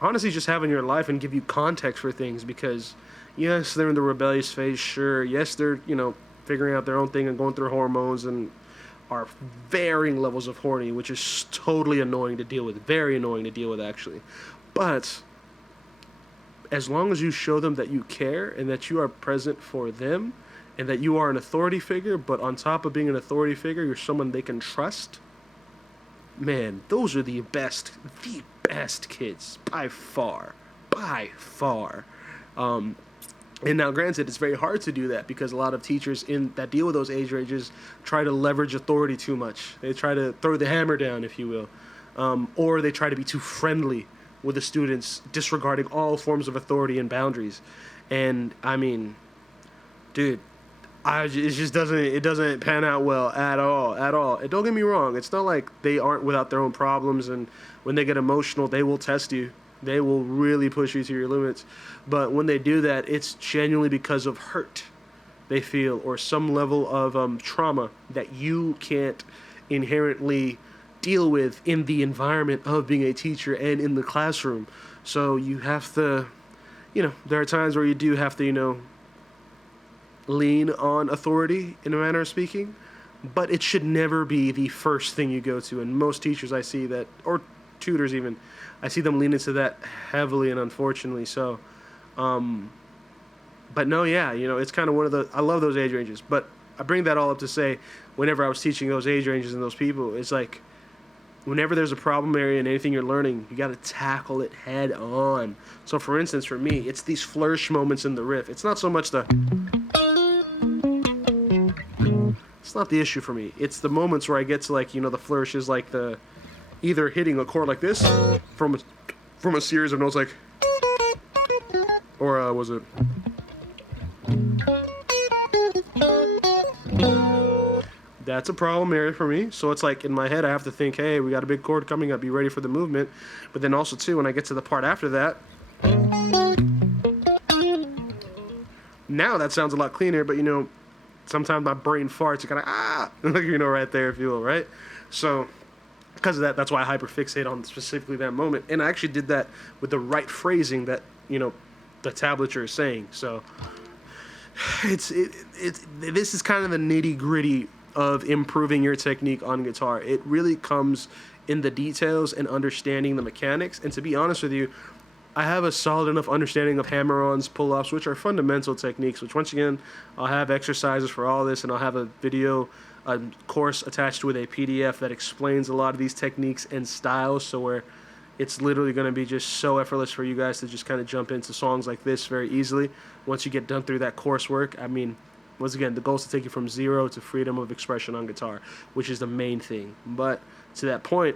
honestly just have in your life and give you context for things. Because yes, they're in the rebellious phase, sure. Yes, they're, you know, figuring out their own thing and going through hormones and are varying levels of horny, which is totally annoying to deal with. Very annoying to deal with, actually. But as long as you show them that you care and that you are present for them and that you are an authority figure, but on top of being an authority figure, you're someone they can trust, man, those are the best kids, by far. And now, granted, it's very hard to do that because a lot of teachers that deal with those age ranges try to leverage authority too much. They try to throw the hammer down, if you will, or they try to be too friendly with the students, disregarding all forms of authority and boundaries. And I mean, dude, it doesn't pan out well at all. And don't get me wrong, it's not like they aren't without their own problems, and when they get emotional, they will test you. They will really push you to your limits. But when they do that, it's genuinely because of hurt they feel or some level of trauma that you can't inherently deal with in the environment of being a teacher and in the classroom. So you have to, you know, there are times where you do have to, you know, lean on authority in a manner of speaking. But it should never be the first thing you go to. And most teachers I see that, or tutors even, I see them lean into that heavily, and unfortunately so. But no, yeah, you know, it's kind of I love those age ranges. But I bring that all up to say, whenever I was teaching those age ranges and those people, it's like, whenever there's a problem area in anything you're learning, you got to tackle it head on. So for instance, for me, it's these flourish moments in the riff. It's not so much it's not the issue for me. It's the moments where I get to, like, you know, the flourishes, like the either hitting a chord like this from a series of notes, like, or was it? That's a problem area for me. So it's like in my head I have to think, hey, we got a big chord coming up, be ready for the movement. But then also too, when I get to the part after that, now that sounds a lot cleaner. But you know, sometimes my brain farts, you kind of you know, right there, if you will, right? So because of that, that's why I hyperfixate on specifically that moment. And I actually did that with the right phrasing that, you know, the tablature is saying. So this is kind of the nitty gritty of improving your technique on guitar. It really comes in the details and understanding the mechanics. And to be honest with you, I have a solid enough understanding of hammer-ons, pull-ups, which are fundamental techniques, which once again, I'll have exercises for all this, and I'll have a video a course attached with a PDF that explains a lot of these techniques and styles, so where it's literally going to be just so effortless for you guys to just kind of jump into songs like this very easily once you get done through that coursework. I mean, once again, the goal is to take you from zero to freedom of expression on guitar, which is the main thing. But to that point,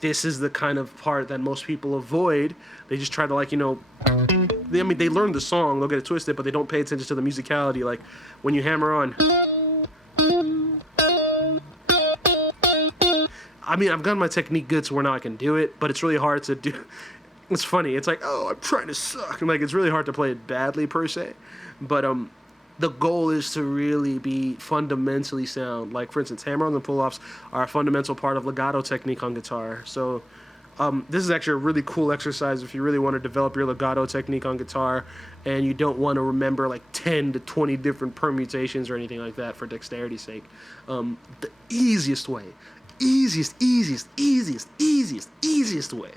this is the kind of part that most people avoid. They just try to, like, you know, they learn the song, they'll get it twisted, but they don't pay attention to the musicality. Like, when you hammer on... I mean, I've gotten my technique good to where now I can do it, but it's really hard to do. It's funny. It's like, oh, I'm trying to suck. And, like, it's really hard to play it badly, per se. But the goal is to really be fundamentally sound. Like, for instance, hammer-ons and pull-offs are a fundamental part of legato technique on guitar. So this is actually a really cool exercise if you really want to develop your legato technique on guitar and you don't want to remember like 10 to 20 different permutations or anything like that for dexterity's sake. The easiest way, easiest way.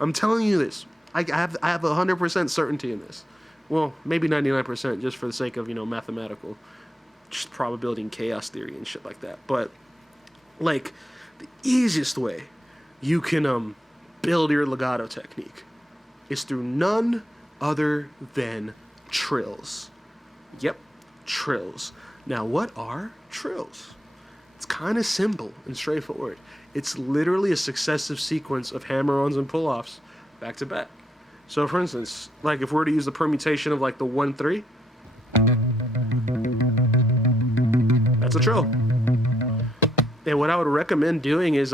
I'm telling you this. I have 100% certainty in this. Well, maybe 99% just for the sake of, you know, mathematical, just probability and chaos theory and shit like that. But, like, the easiest way you can build your legato technique is through none other than trills. Yep, trills. Now, what are trills? It's kind of simple and straightforward. It's literally a successive sequence of hammer-ons and pull-offs back to back. So, for instance, like if we were to use the permutation of like the 1-3, that's a trill. And what I would recommend doing is,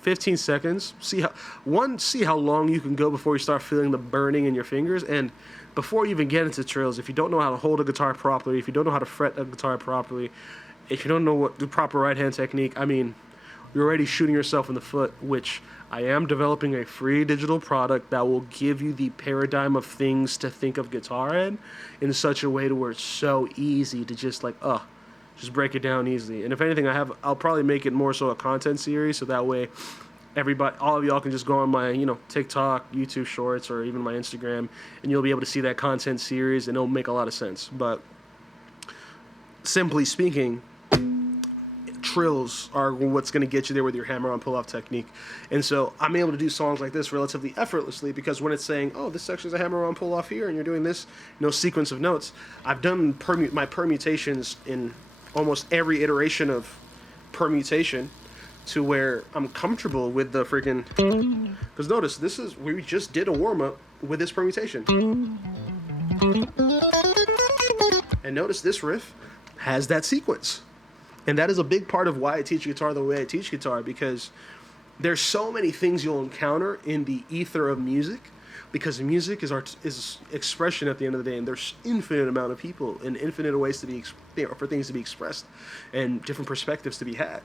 15 seconds. See how long you can go before you start feeling the burning in your fingers. And before you even get into trills, if you don't know how to hold a guitar properly, if you don't know how to fret a guitar properly, if you don't know what the proper right hand technique, I mean, you're already shooting yourself in the foot, which I am developing a free digital product that will give you the paradigm of things to think of guitar in such a way to where it's so easy to just like, just break it down easily. And if anything, I'll probably make it more so a content series, so that way all of y'all can just go on my, TikTok, YouTube Shorts, or even my Instagram, and you'll be able to see that content series, and it'll make a lot of sense. But simply speaking, trills are what's going to get you there with your hammer-on pull-off technique. And so I'm able to do songs like this relatively effortlessly because when it's saying, oh, this section's a hammer-on pull-off here, and you're doing this, sequence of notes, I've done my permutations in almost every iteration of permutation to where I'm comfortable with the freaking... Because notice, we just did a warm-up with this permutation. And notice this riff has that sequence. And that is a big part of why I teach guitar the way I teach guitar, because there's so many things you'll encounter in the ether of music, because music is expression at the end of the day, and there's infinite amount of people and infinite ways for things to be expressed and different perspectives to be had.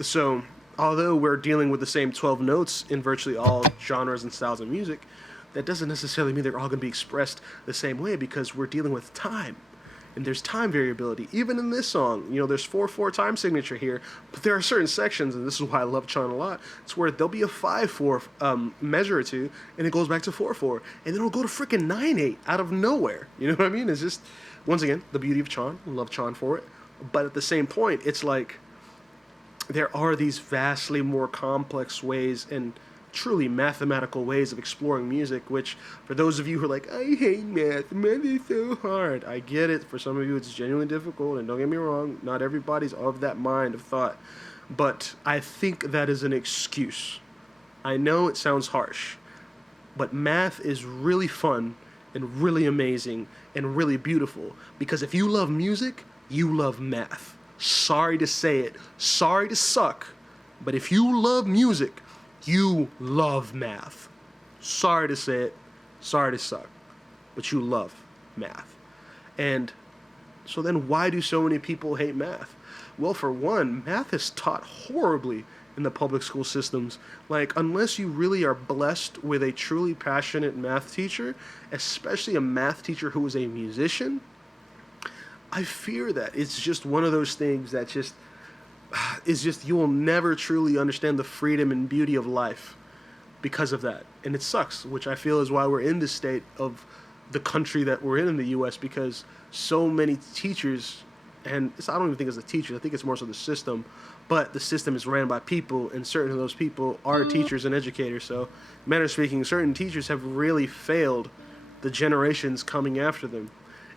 So although we're dealing with the same 12 notes in virtually all genres and styles of music, that doesn't necessarily mean they're all going to be expressed the same way, because we're dealing with time. And there's time variability. Even in this song, there's 4/4 time signature here, but there are certain sections, and this is why I love Chon a lot, it's where there'll be a 5/4 measure or two, and it goes back to 4/4, and then it'll go to freaking 9/8 out of nowhere. You know what I mean? It's just, once again, the beauty of Chon. I love Chon for it. But at the same point, it's like, there are these vastly more complex ways and truly mathematical ways of exploring music, which for those of you who are like, I hate math is so hard, I get it. For some of you it's genuinely difficult, and don't get me wrong, not everybody's of that mind of thought, but I think that is an excuse. I know it sounds harsh, but math is really fun and really amazing and really beautiful, because if you love music, you love math. Sorry to say it, sorry to suck, but if you love music, you love math. Sorry to say it, sorry to suck, but you love math. And so then why do so many people hate math? Well, for one, math is taught horribly in the public school systems. Like, unless you really are blessed with a truly passionate math teacher, especially a math teacher who is a musician, I fear that it's just one of those things that just... you will never truly understand the freedom and beauty of life because of that. And it sucks, which I feel is why we're in this state of the country that we're in the U.S., because so many teachers and I don't even think it's the teachers. I think it's more so the system. But the system is ran by people, and certain of those people are teachers and educators. So, manner of speaking, certain teachers have really failed the generations coming after them.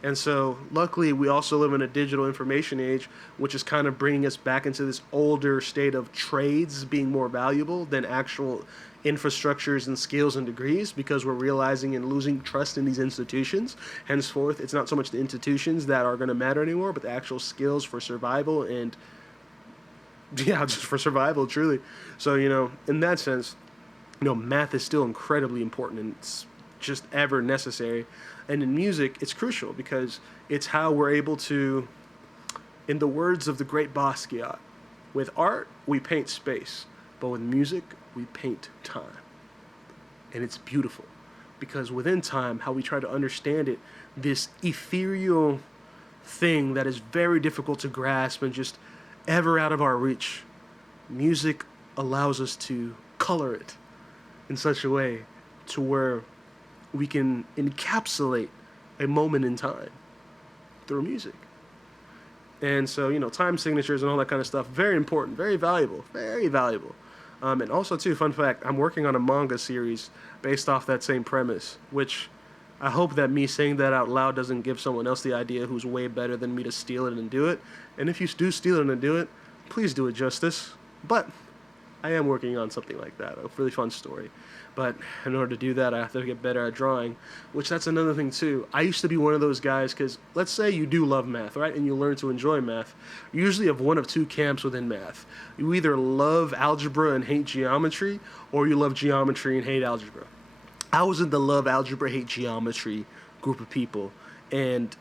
And so, luckily, we also live in a digital information age, which is kind of bringing us back into this older state of trades being more valuable than actual infrastructures and skills and degrees, because we're realizing and losing trust in these institutions. Henceforth, it's not so much the institutions that are going to matter anymore, but the actual skills for survival and, yeah, just for survival, truly. So, in that sense, math is still incredibly important, and it's just ever necessary. And in music, it's crucial because it's how we're able to, in the words of the great Basquiat, with art, we paint space, but with music, we paint time. And it's beautiful because within time, how we try to understand it, this ethereal thing that is very difficult to grasp and just ever out of our reach, music allows us to color it in such a way to where we can encapsulate a moment in time through music. And so, time signatures and all that kind of stuff, very important, very valuable, very valuable. And also, too, fun fact, I'm working on a manga series based off that same premise, which I hope that me saying that out loud doesn't give someone else the idea who's way better than me to steal it and do it. And if you do steal it and do it, please do it justice. But I am working on something like that, a really fun story. But in order to do that, I have to get better at drawing, which that's another thing too. I used to be one of those guys, because let's say you do love math, right? And you learn to enjoy math. You usually have one of two camps within math. You either love algebra and hate geometry, or you love geometry and hate algebra. I was in the love algebra, hate geometry group of people. And,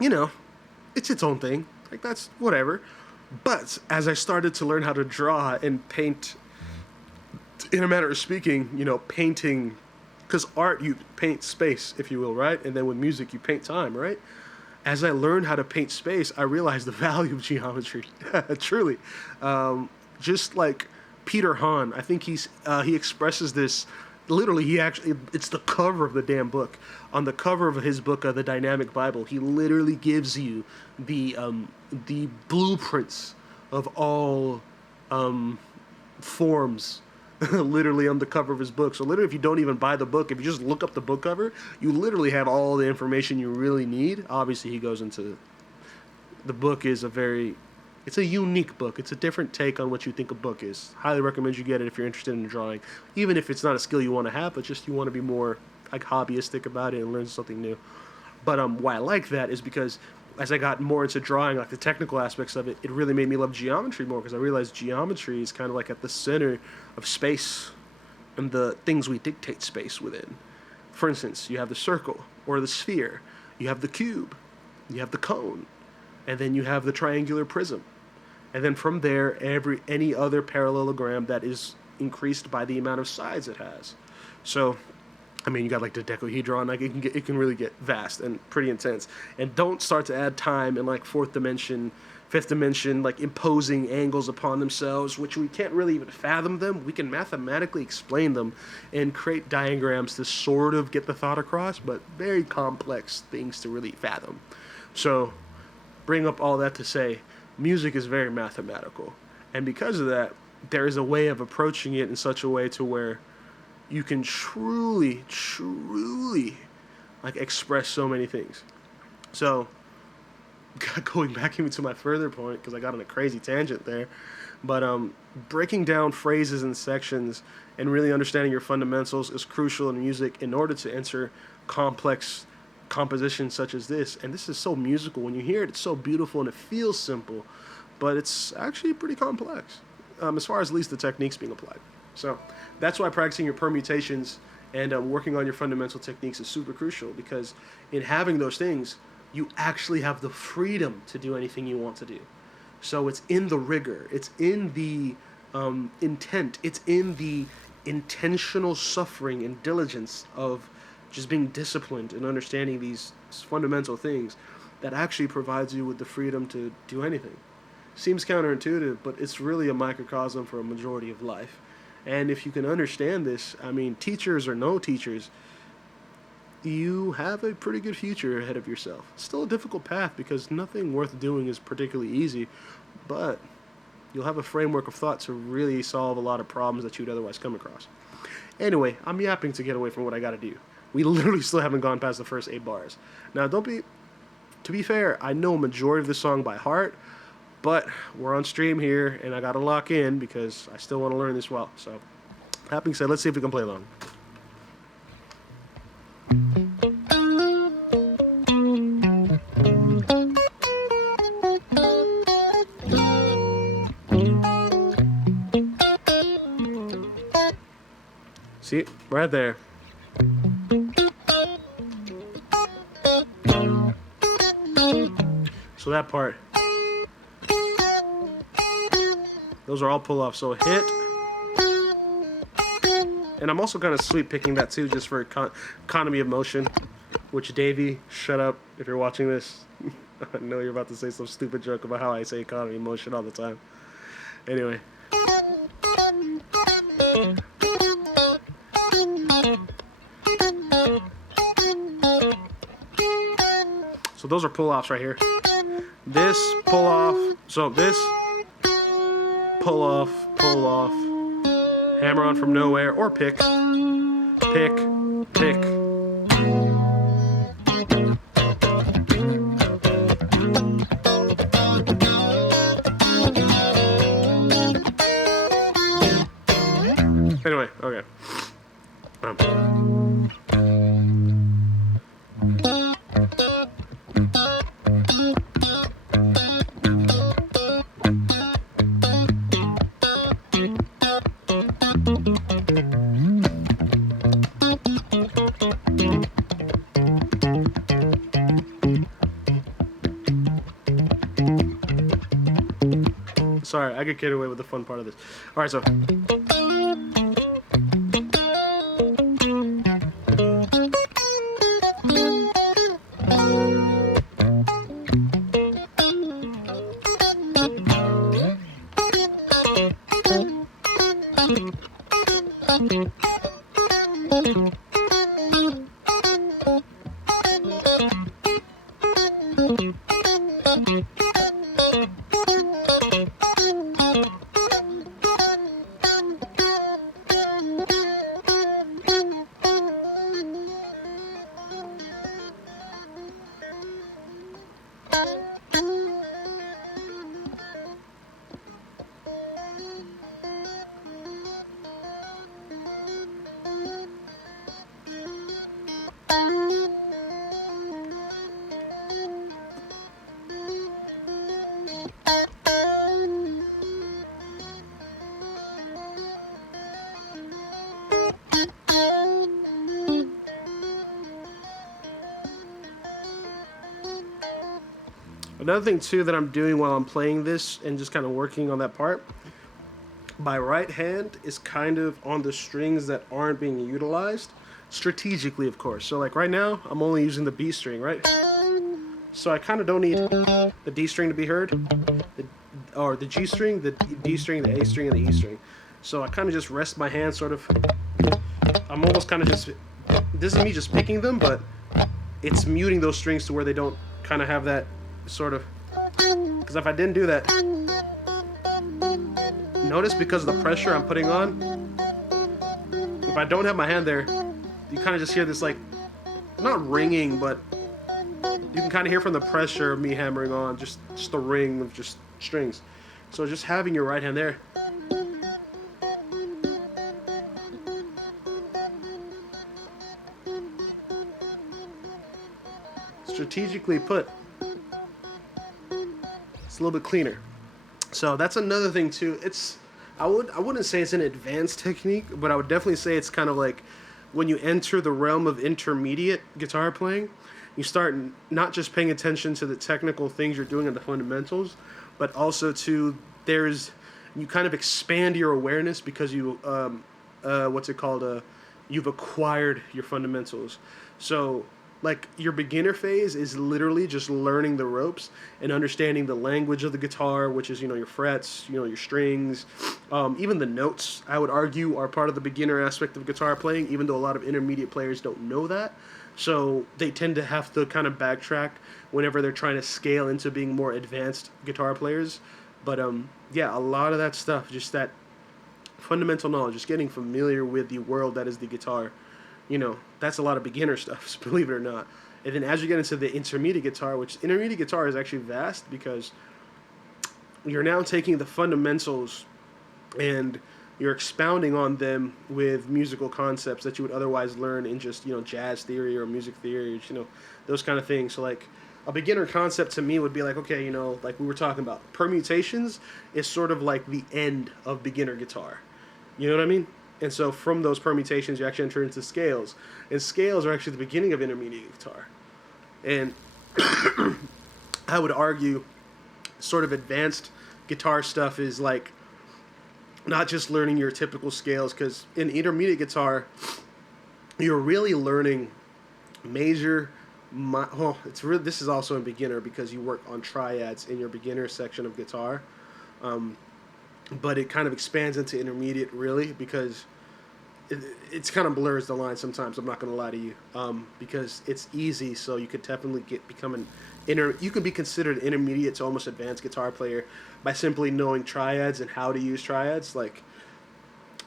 it's its own thing. Like, that's whatever. But as I started to learn how to draw and paint, in a manner of speaking, painting, because art, you paint space, if you will, right? And then with music, you paint time, right? As I learned how to paint space, I realized the value of geometry, truly. Just like Peter Hahn, I think he expresses this, literally, it's the cover of the damn book. On the cover of his book, The Dynamic Bible, he literally gives you the blueprints of all forms, literally on the cover of his book. So literally, if you don't even buy the book, if you just look up the book cover, you literally have all the information you really need. Obviously, he goes into, the book is it's a unique book. It's a different take on what you think a book is. Highly recommend you get it if you're interested in drawing, even if it's not a skill you want to have, but just you want to be more like hobbyistic about it and learn something new. But why I like that is because as I got more into drawing, like the technical aspects of it, it really made me love geometry more, because I realized geometry is kind of like at the center of space and the things we dictate space within. For instance, you have the circle or the sphere, you have the cube, you have the cone, and then you have the triangular prism. And then from there, any other parallelogram that is increased by the amount of sides it has. So, you got like the dodecahedron, like it can really get vast and pretty intense. And don't start to add time and like fifth dimension, like imposing angles upon themselves, which we can't really even fathom them. We can mathematically explain them and create diagrams to sort of get the thought across, but very complex things to really fathom. So, bring up all that to say, music is very mathematical. And because of that, there is a way of approaching it in such a way to where you can truly, truly, like, express so many things. So, going back even to my further point, because I got on a crazy tangent there, but breaking down phrases and sections and really understanding your fundamentals is crucial in music in order to enter complex compositions such as this. And this is so musical. When you hear it, it's so beautiful and it feels simple, but it's actually pretty complex, as far as at least the techniques being applied. So that's why practicing your permutations and working on your fundamental techniques is super crucial, because in having those things, you actually have the freedom to do anything you want to do. So it's in the rigor, it's in the intent, it's in the intentional suffering and diligence of just being disciplined and understanding these fundamental things that actually provides you with the freedom to do anything. Seems counterintuitive, but it's really a microcosm for a majority of life. And if you can understand this, teachers or no teachers, you have a pretty good future ahead of yourself. Still a difficult path because nothing worth doing is particularly easy, but you'll have a framework of thought to really solve a lot of problems that you'd otherwise come across. Anyway, I'm yapping to get away from what I gotta do. We literally still haven't gone past the first 8 bars. Now, to be fair, I know a majority of the song by heart, but we're on stream here, and I gotta lock in because I still want to learn this well. So, that being said, let's see if we can play along. See, right there. So that part. Those are all pull-offs. So hit. And I'm also kind of sweep picking that too, just for economy of motion. Which, Davey, shut up if you're watching this. I know you're about to say some stupid joke about how I say economy of motion all the time. Anyway. So those are pull-offs right here. This, pull-off. So this, pull-off, pull-off. Hammer on from nowhere, or pick. Pick, pick. Anyway, okay. Sorry, I get carried away with the fun part of this. All right, so. Another thing too that I'm doing while I'm playing this and just kind of working on that part, my right hand is kind of on the strings that aren't being utilized, strategically of course. So like right now, I'm only using the B string, right? So I kind of don't need the D string to be heard, or the G string, the D string, the A string, and the E string. So I kind of just rest my hand sort of, I'm almost kind of just, this is me just picking them, but it's muting those strings to where they don't kind of have that sort of, because if I didn't do that, notice because of the pressure I'm putting on, if I don't have my hand there, you kind of just hear this like, not ringing, but you can kind of hear from the pressure of me hammering on just the ring of just strings. So just having your right hand there, strategically put, it's a little bit cleaner. So that's another thing too. I wouldn't say it's an advanced technique, but I would definitely say it's kind of like when you enter the realm of intermediate guitar playing, you start not just paying attention to the technical things you're doing and the fundamentals, but also to you kind of expand your awareness because you you've acquired your fundamentals. So like your beginner phase is literally just learning the ropes and understanding the language of the guitar, which is, your frets, your strings, even the notes, I would argue, are part of the beginner aspect of guitar playing, even though a lot of intermediate players don't know that. So they tend to have to kind of backtrack whenever they're trying to scale into being more advanced guitar players. But yeah, a lot of that stuff, just that fundamental knowledge, just getting familiar with the world that is the guitar, that's a lot of beginner stuff, believe it or not. And then as you get into the intermediate guitar, which intermediate guitar is actually vast because you're now taking the fundamentals and you're expounding on them with musical concepts that you would otherwise learn in just, jazz theory or music theory, those kind of things. So like a beginner concept to me would be like, okay, like we were talking about, permutations is sort of like the end of beginner guitar. You know what I mean? And so from those permutations, you actually enter into scales. And scales are actually the beginning of intermediate guitar. And I would argue sort of advanced guitar stuff is like not just learning your typical scales, because in intermediate guitar, you're really learning major. This is also in beginner because you work on triads in your beginner section of guitar. But it kind of expands into intermediate, really, because it's kind of blurs the line sometimes. I'm not going to lie to you, because it's easy. So you could definitely you can be considered intermediate to almost advanced guitar player by simply knowing triads and how to use triads. Like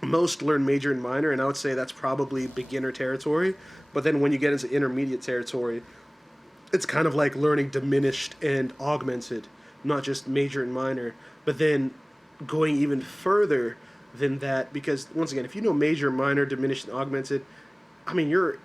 most learn major and minor, and I would say that's probably beginner territory. But then when you get into intermediate territory, it's kind of like learning diminished and augmented, not just major and minor. But then going even further than that, because once again, if you know major, minor, diminished, and augmented, I mean, you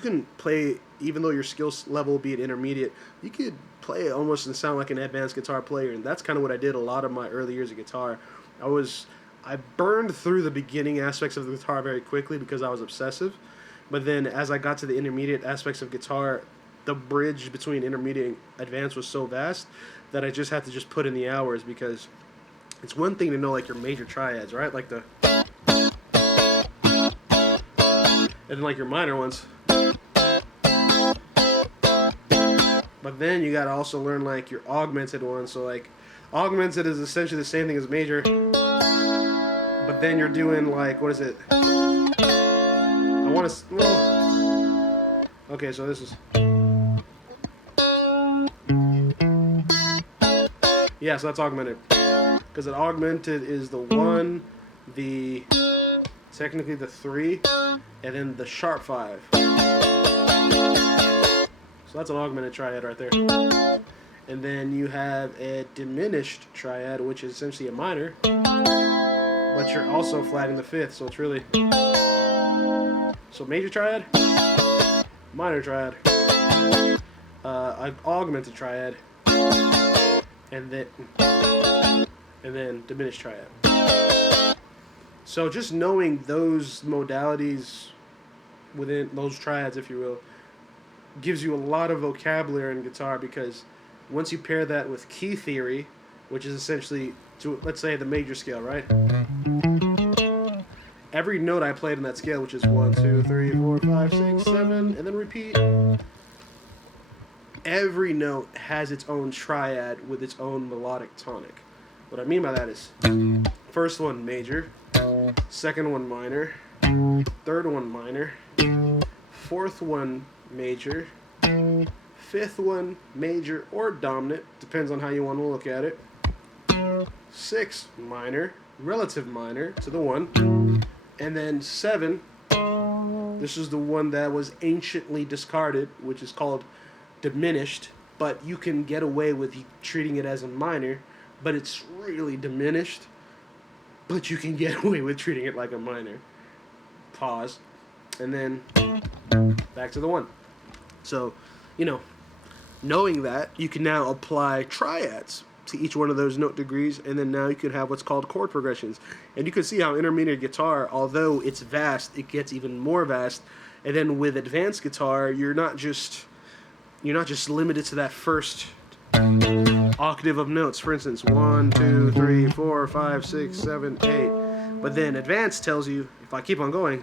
can play, even though your skill level be at intermediate, you could play almost and sound like an advanced guitar player. And that's kind of what I did a lot of my early years of guitar. I burned through the beginning aspects of the guitar very quickly because I was obsessive. But then as I got to the intermediate aspects of guitar, the bridge between intermediate and advanced was so vast that I just had to just put in the hours, because it's one thing to know like your major triads, right? Like and then like your minor ones. But then you gotta also learn like your augmented ones. So like augmented is essentially the same thing as major. But then you're doing like, what is it? Okay, so this is. Yeah, so that's augmented. Because an augmented is the 1, technically the 3, and then the sharp 5. So that's an augmented triad right there. And then you have a diminished triad, which is essentially a minor, but you're also flatting the 5th, so it's really... So major triad, minor triad, augmented triad, and then diminished triad. So just knowing those modalities within those triads, if you will, gives you a lot of vocabulary in guitar, because once you pair that with key theory, which is essentially, let's say, the major scale, right? Every note I played in that scale, which is 1, 2, 3, 4, 5, 6, 7, and then repeat, every note has its own triad with its own melodic tonic. What I mean by that is, first one major, second one minor, third one minor, fourth one major, fifth one major or dominant, depends on how you want to look at it, sixth minor, relative minor to the 1, and then 7, this is the one that was anciently discarded, which is called diminished, but you can get away with treating it as a minor, but it's really diminished, but you can get away with treating it like a minor. Pause. And then back to the 1. So, knowing that, you can now apply triads to each one of those note degrees, and then now you can have what's called chord progressions. And you can see how intermediate guitar, although it's vast, it gets even more vast. And then with advanced guitar, you're not just limited to that first octave of notes. For instance, 1, 2, 3, 4, 5, 6, 7, 8. But then advanced tells you, if I keep on going,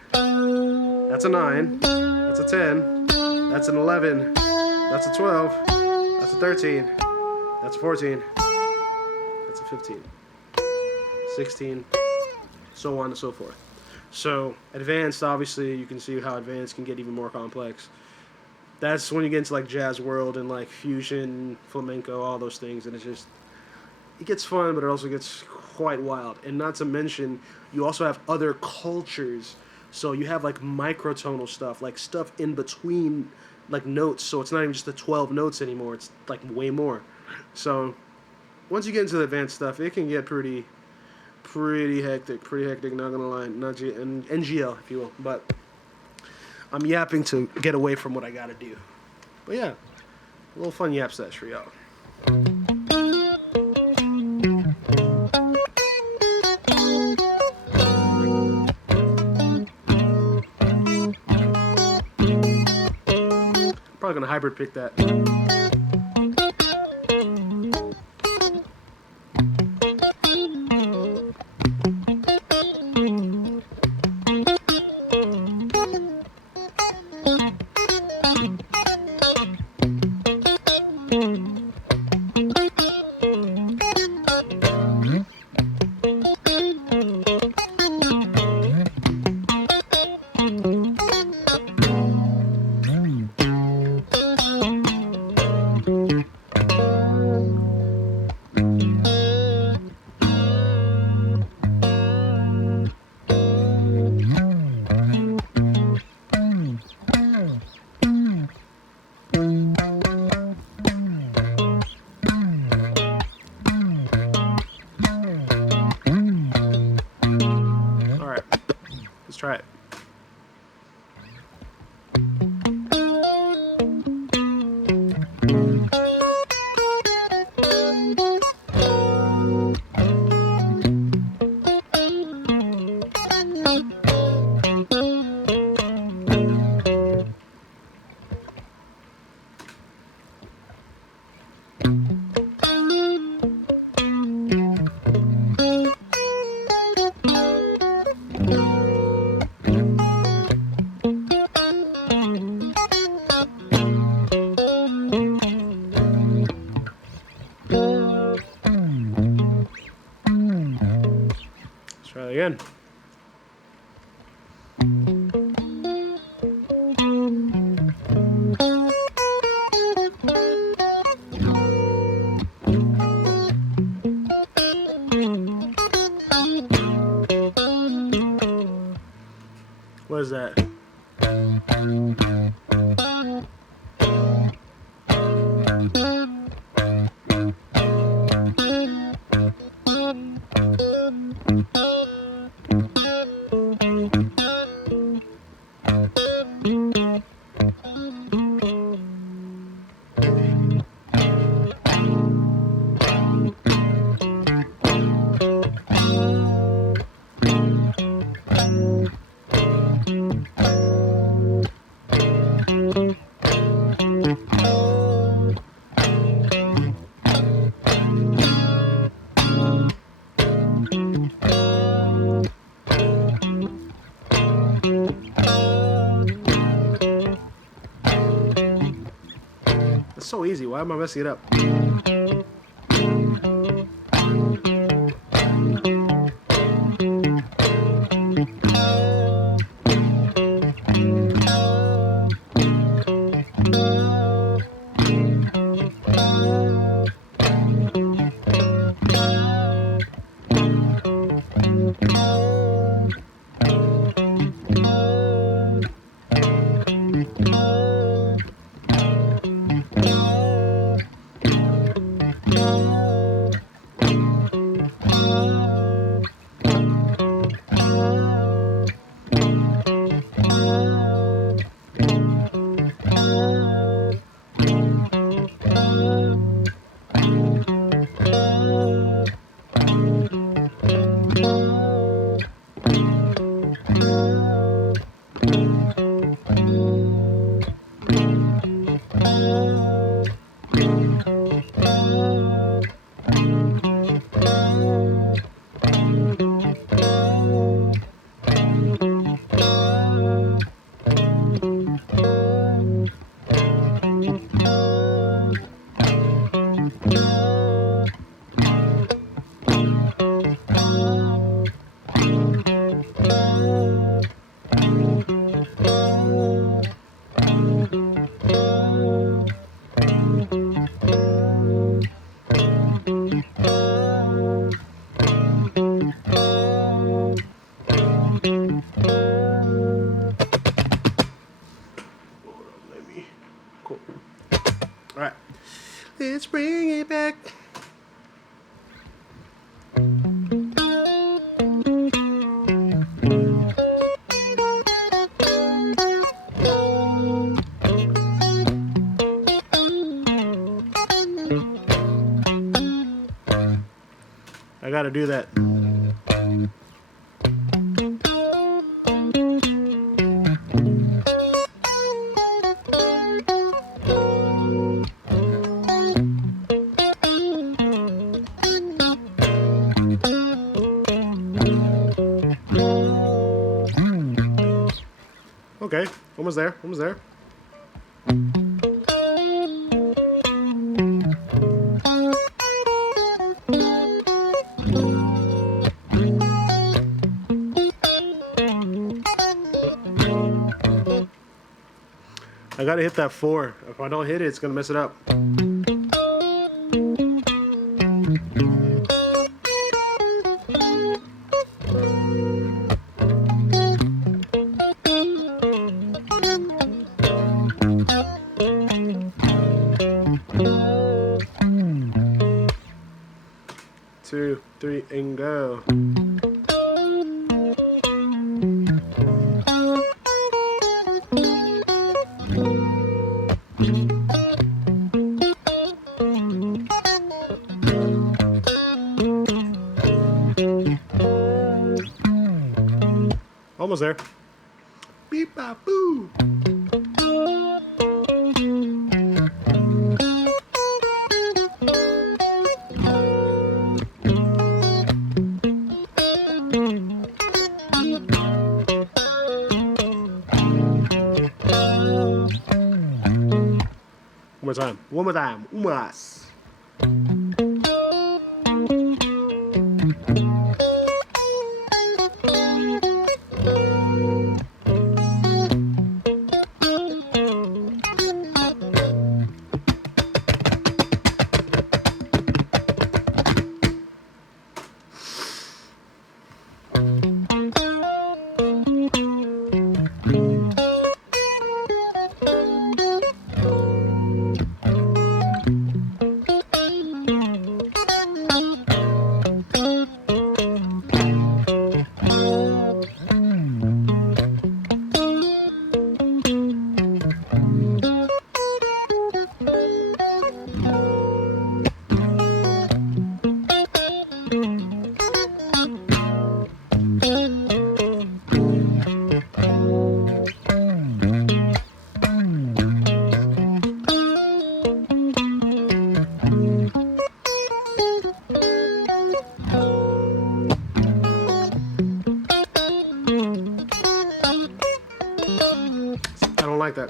that's a 9, that's a 10, that's an 11, that's a 12, that's a 13, that's a 14, that's a 15, 16, so on and so forth. So advanced, obviously, you can see how advanced can get even more complex. that's when you get into like jazz world and like fusion, flamenco, all those things, and it gets fun, but it also gets quite wild. And not to mention, you also have other cultures. So you have like microtonal stuff, like stuff in between like notes. So it's not even just the 12 notes anymore. It's like way more. So once you get into the advanced stuff, it can get pretty hectic. Pretty hectic. Not gonna lie, not NGL if you will. But I'm yapping to get away from what I gotta do. But yeah, a little fun yap sesh for y'all. Probably gonna hybrid pick that. Try it. Try it again. What is that? It's so easy. Why am I messing it up? I gotta do that. Okay, almost there, almost there. I gotta hit that 4. If I don't hit it, it's gonna mess it up. Two, three, and go. Almost there. Beep bop boo. One more time. One more time. Umas. I don't like that.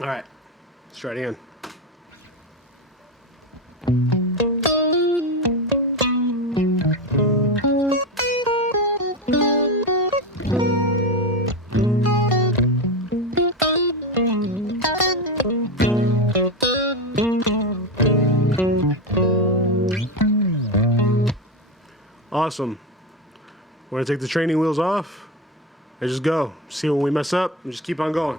All right, let's try it again. Awesome. We're gonna take the training wheels off and just go. See when we mess up and just keep on going.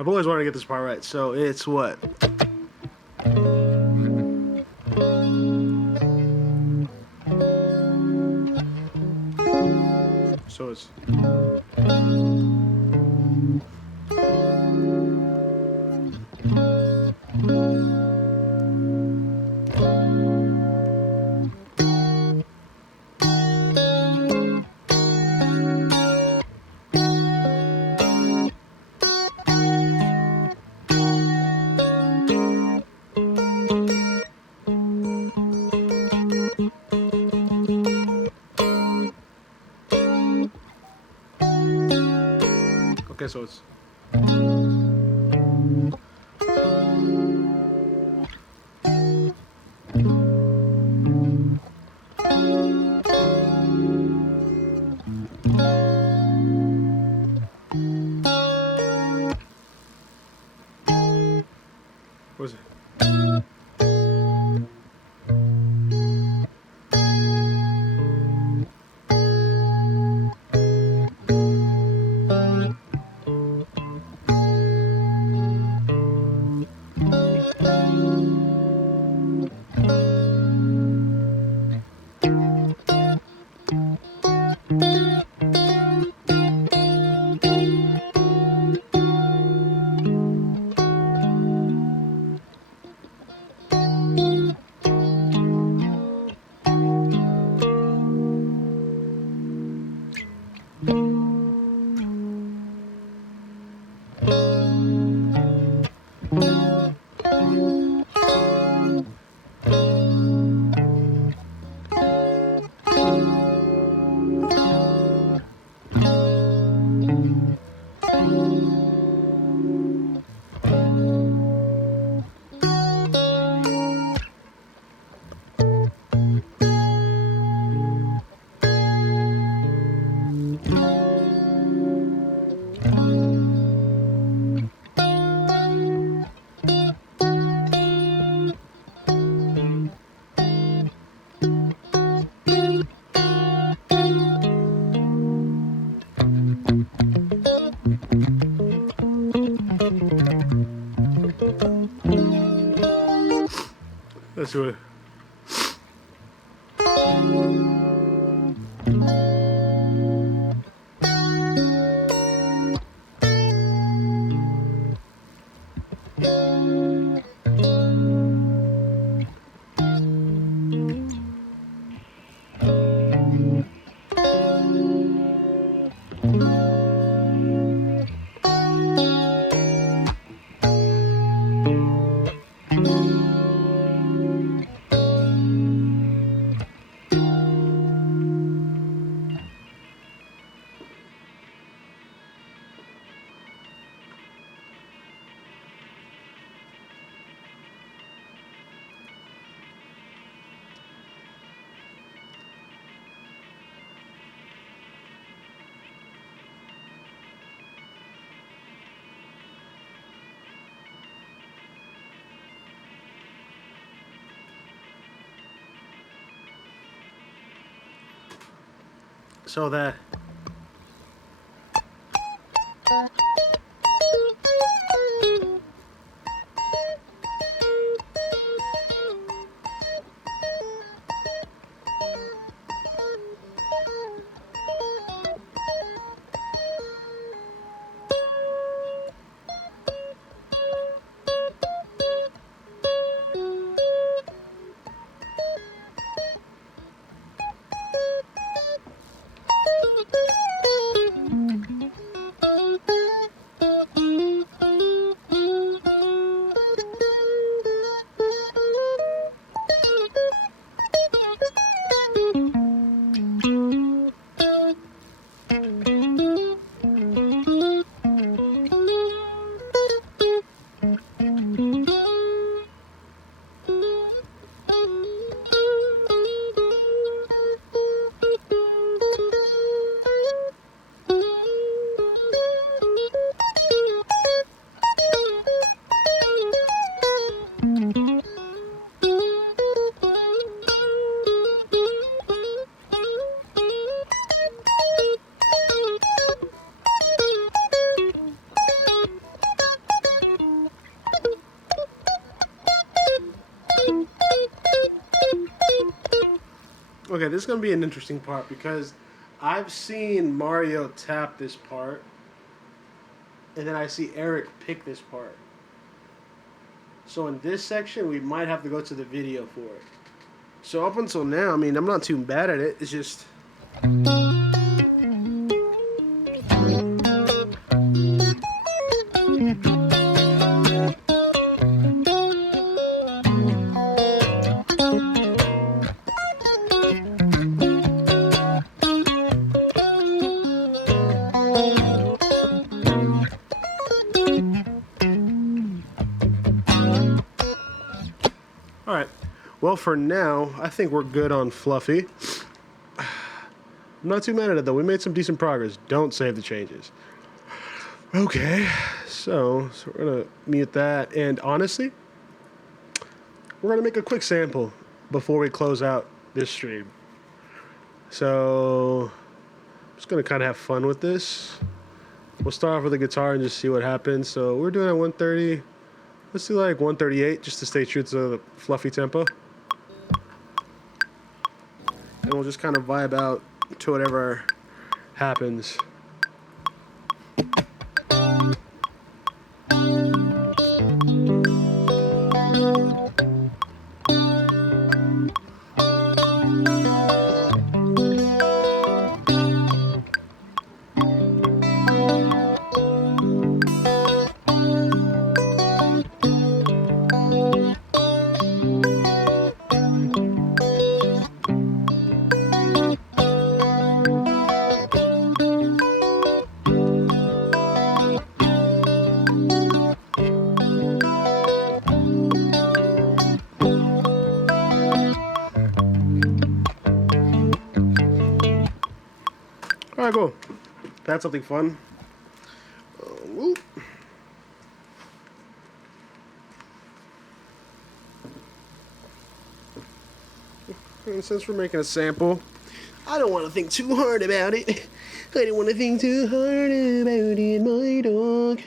I've always wanted to get this part right, so it's what? So it's... Okay, so it's... What is it? Let's do it. So that... Okay, this is going to be an interesting part because I've seen Mario tap this part, and then I see Eric pick this part. So in this section, we might have to go to the video for it. So up until now, I mean, I'm not too bad at it. It's just... Alright, well for now, I think we're good on Fluffy. I'm not too mad at it though, we made some decent progress. Don't save the changes. Okay, so we're gonna mute that, and honestly, we're gonna make a quick sample before we close out this stream. So, I'm just gonna kind of have fun with this. We'll start off with the guitar and just see what happens. So we're doing at 130. Let's do like 138 just to stay true to the Fluffy tempo. And we'll just kind of vibe out to whatever happens. Alright, cool. That's something fun. Whoop. And since we're making a sample, I don't want to think too hard about it. I don't want to think too hard about it, my dog.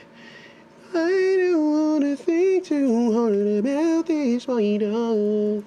I don't want to think too hard about this, my dog.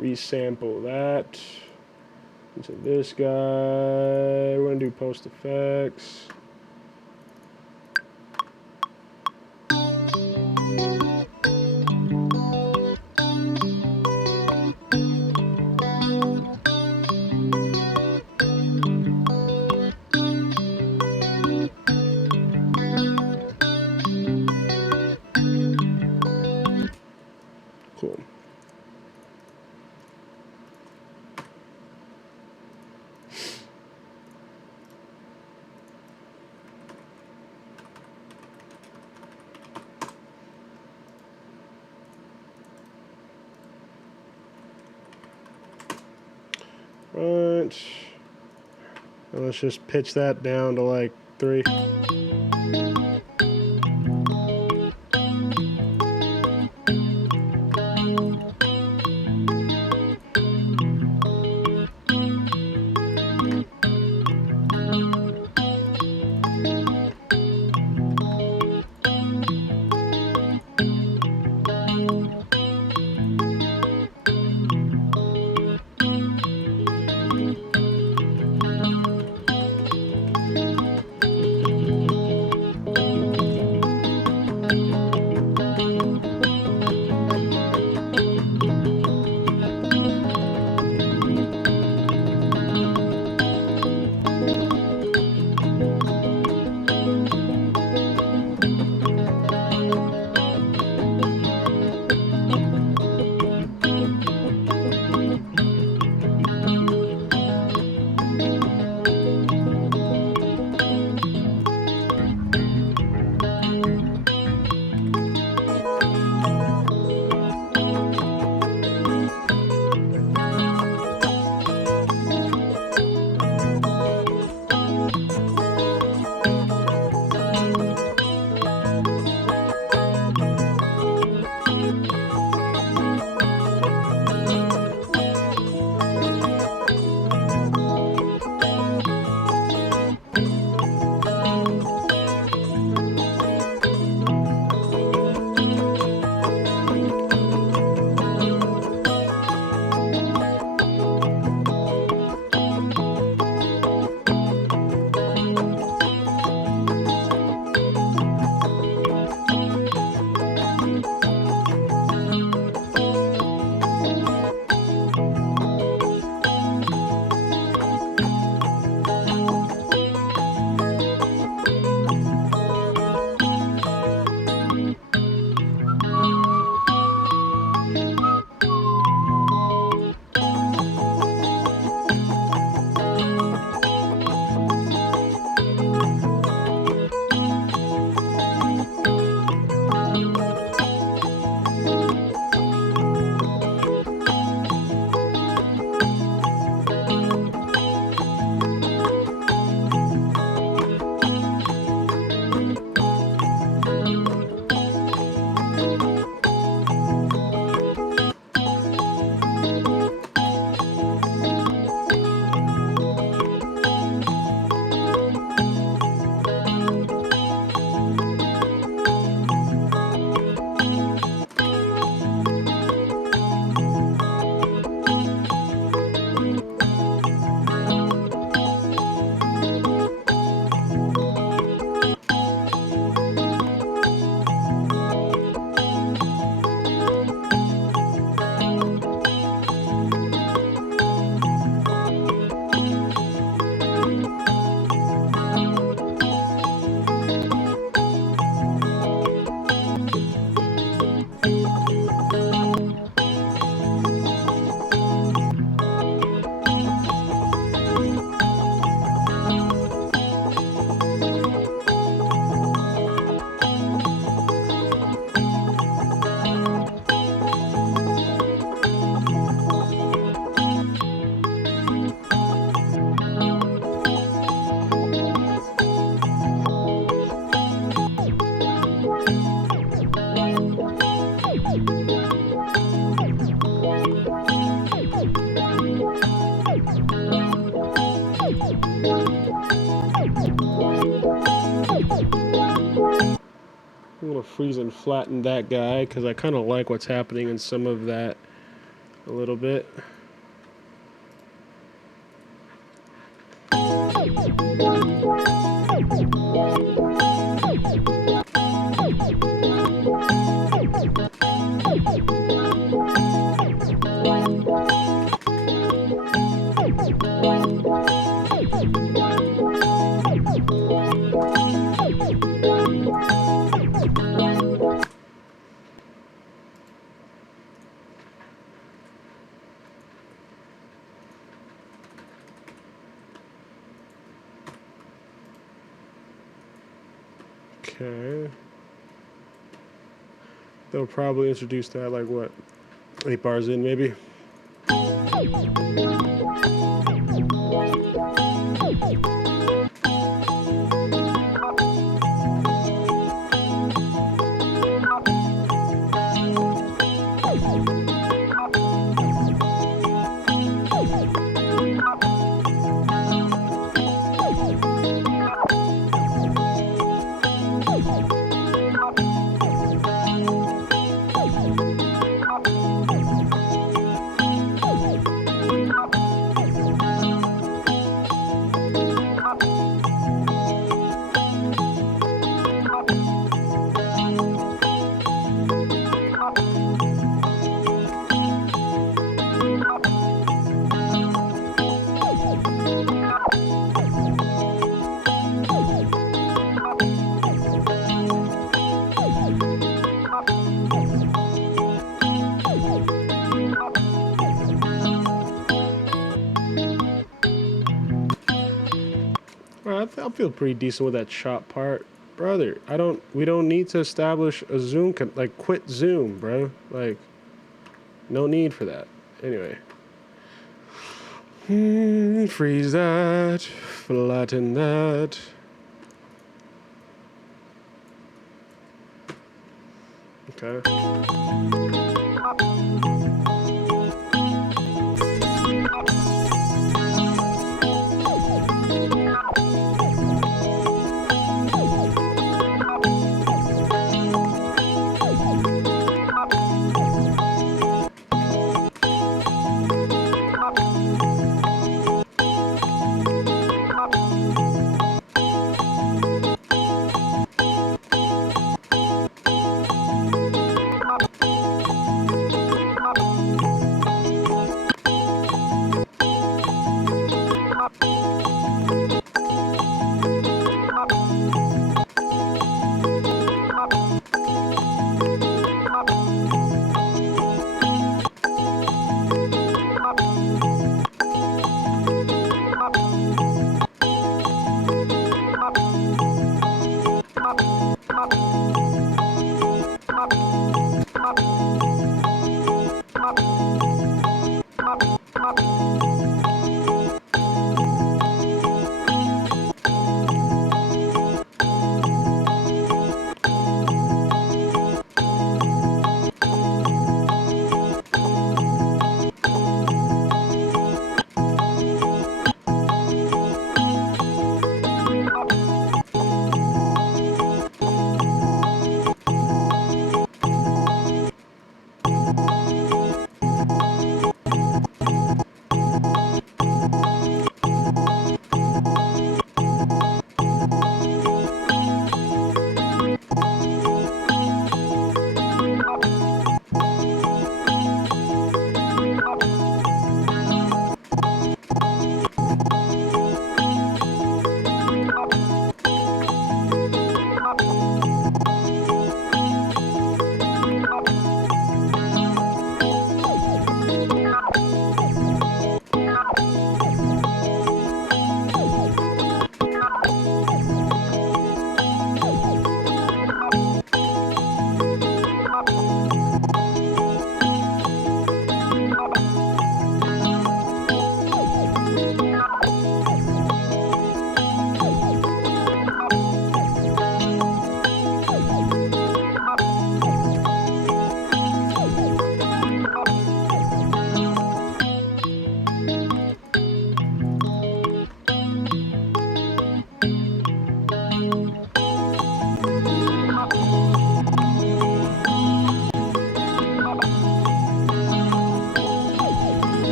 Resample that into this guy. We're going to do post effects. 2%. And let's just pitch that down to like 3. I'm going to freeze and flatten that guy because I kind of like what's happening in some of that a little bit. Okay. They'll probably introduce that like what? 8 bars in maybe? I feel pretty decent with that chop part. Brother, we don't need to establish a Zoom, like quit Zoom, bro. Like, no need for that. Anyway. Freeze that, flatten that. Okay.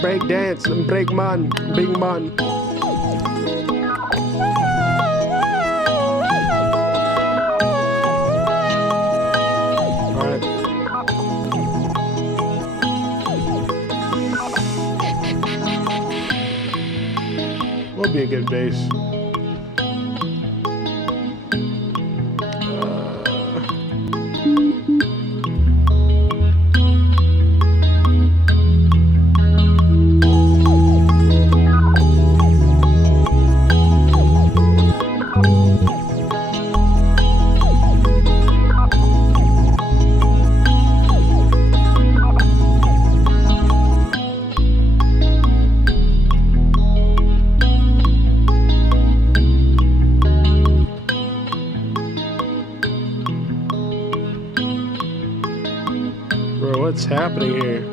Break dance, break man, big man. Alright. Will be a good bass. Bro, what's happening here?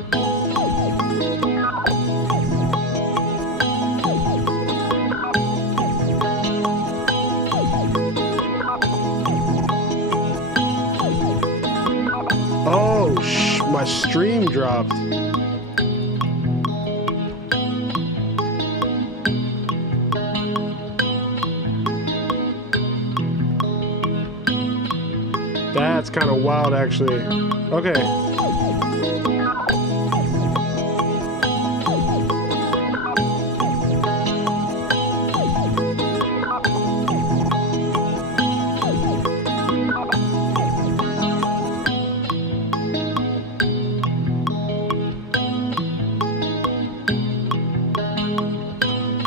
my stream dropped. That's kind of wild, actually. Okay.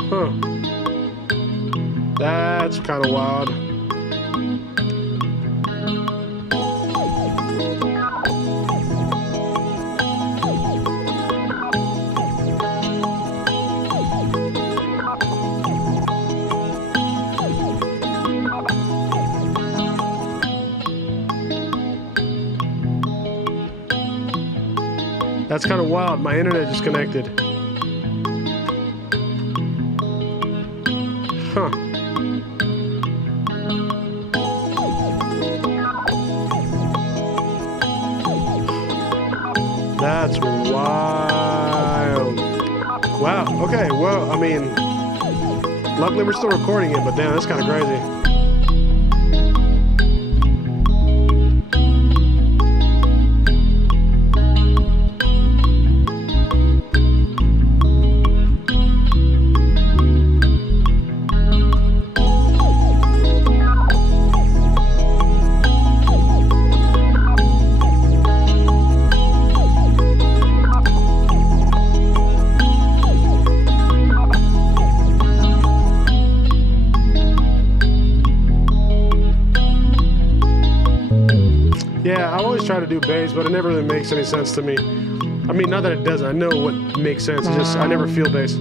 Huh. That's kind of wild. That's kind of wild. My internet just connected. Huh. That's wild. Wow. Okay. Well, I mean, luckily we're still recording it, but damn, that's kind of crazy. Yeah, I always try to do bass, but it never really makes any sense to me. I mean, not that it doesn't. I know what makes sense. It's just I never feel bass.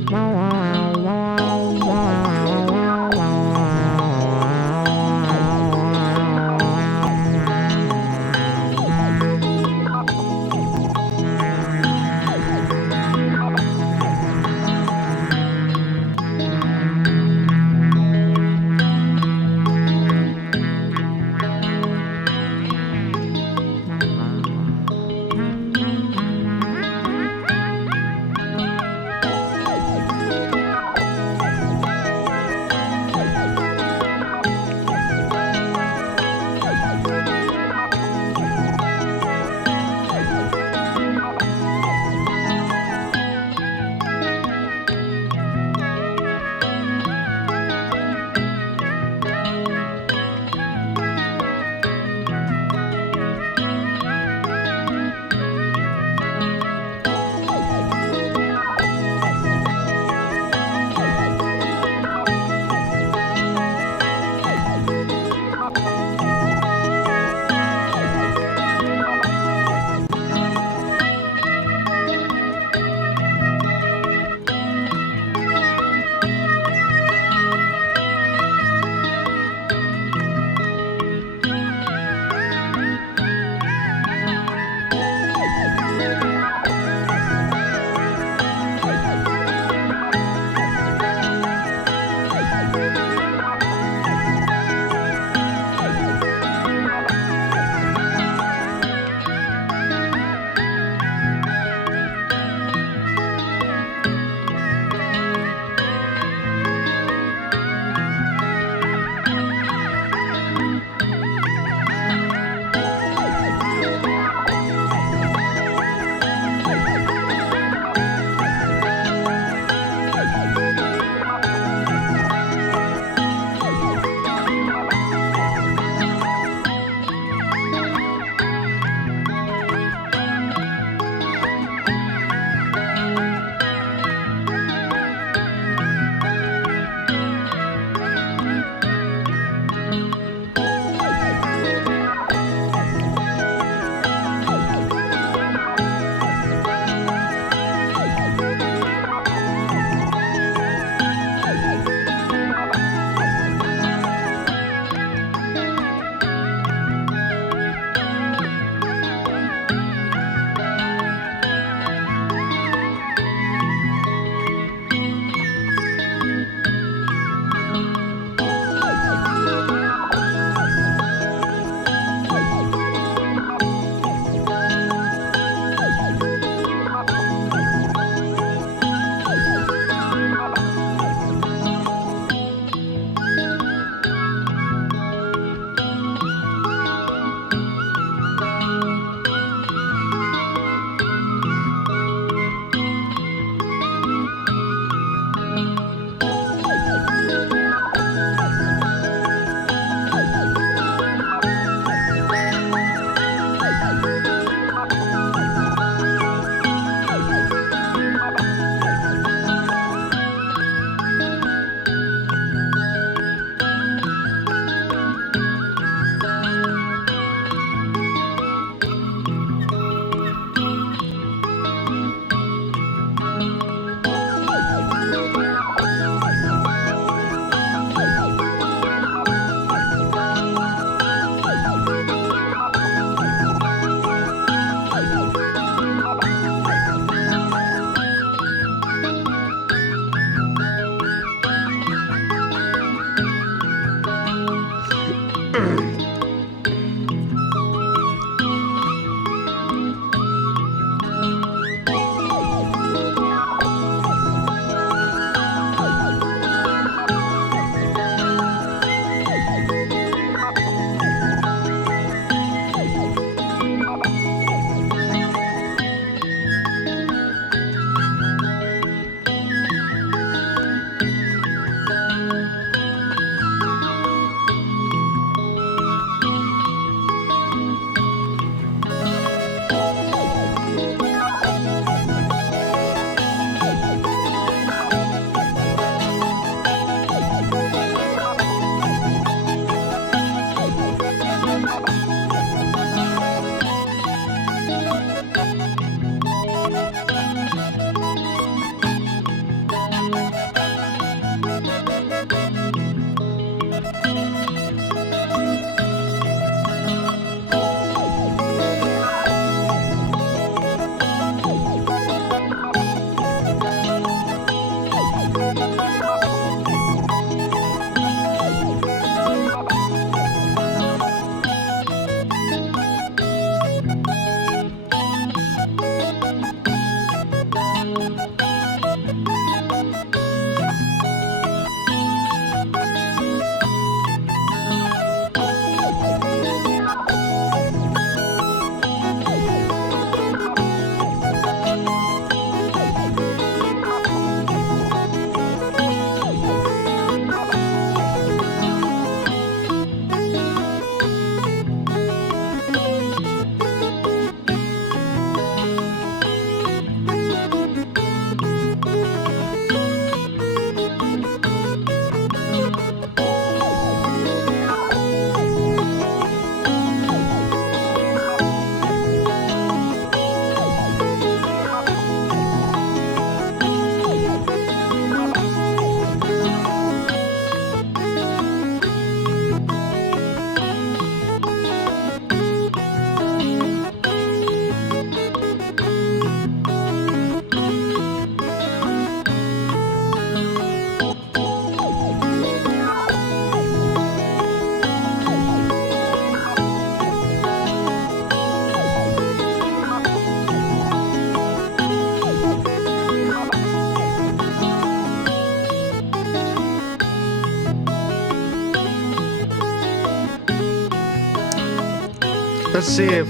Let's see if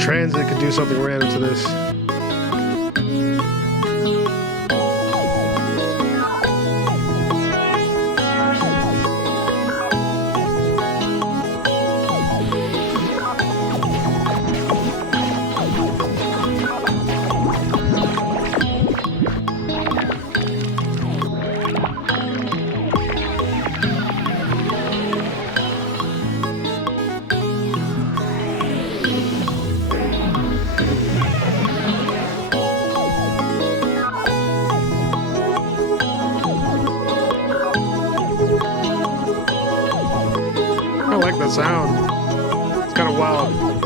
transit could do something random to this. I like that sound. It's kind of wild.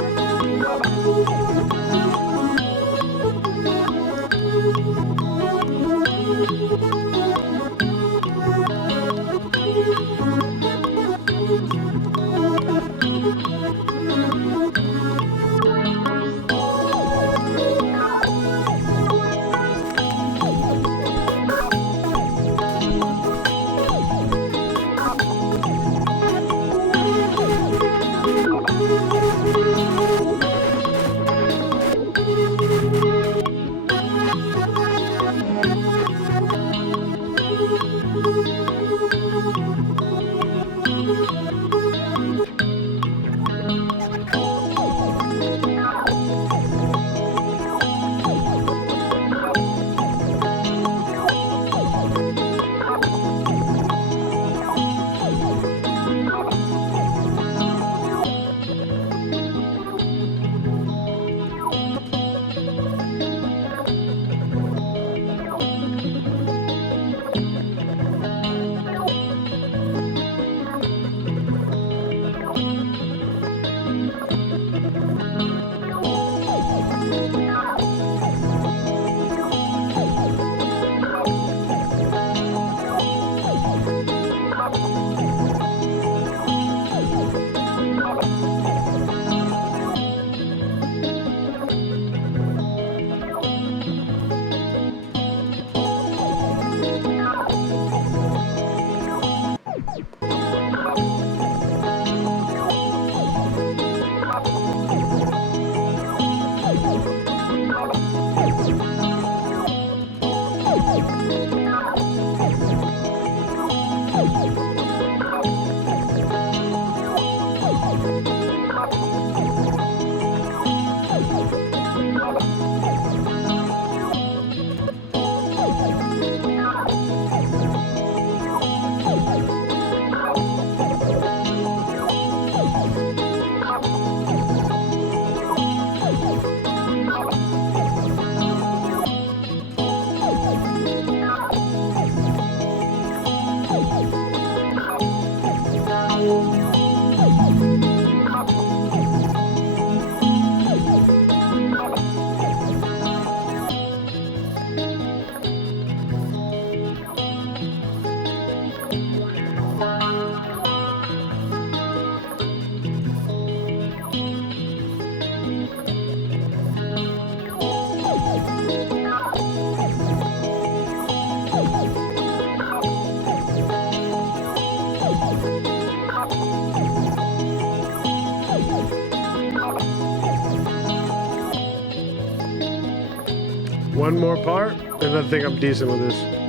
One more part, and I think I'm decent with this.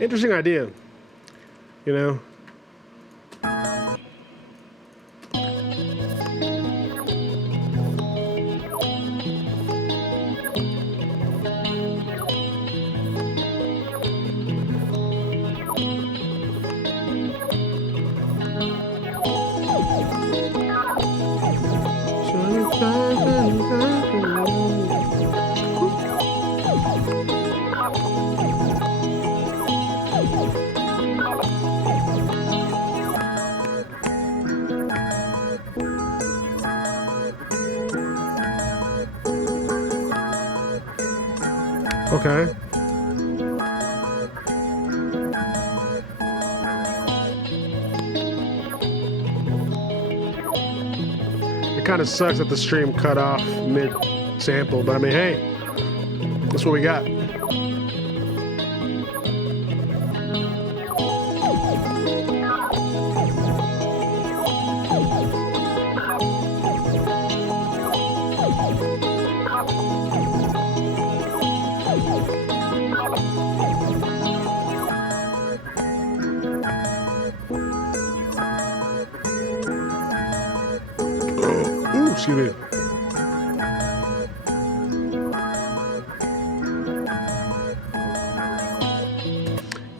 Interesting idea, you know. Okay. It kind of sucks that the stream cut off mid-sample, but I mean, hey, that's what we got. Ooh, excuse me.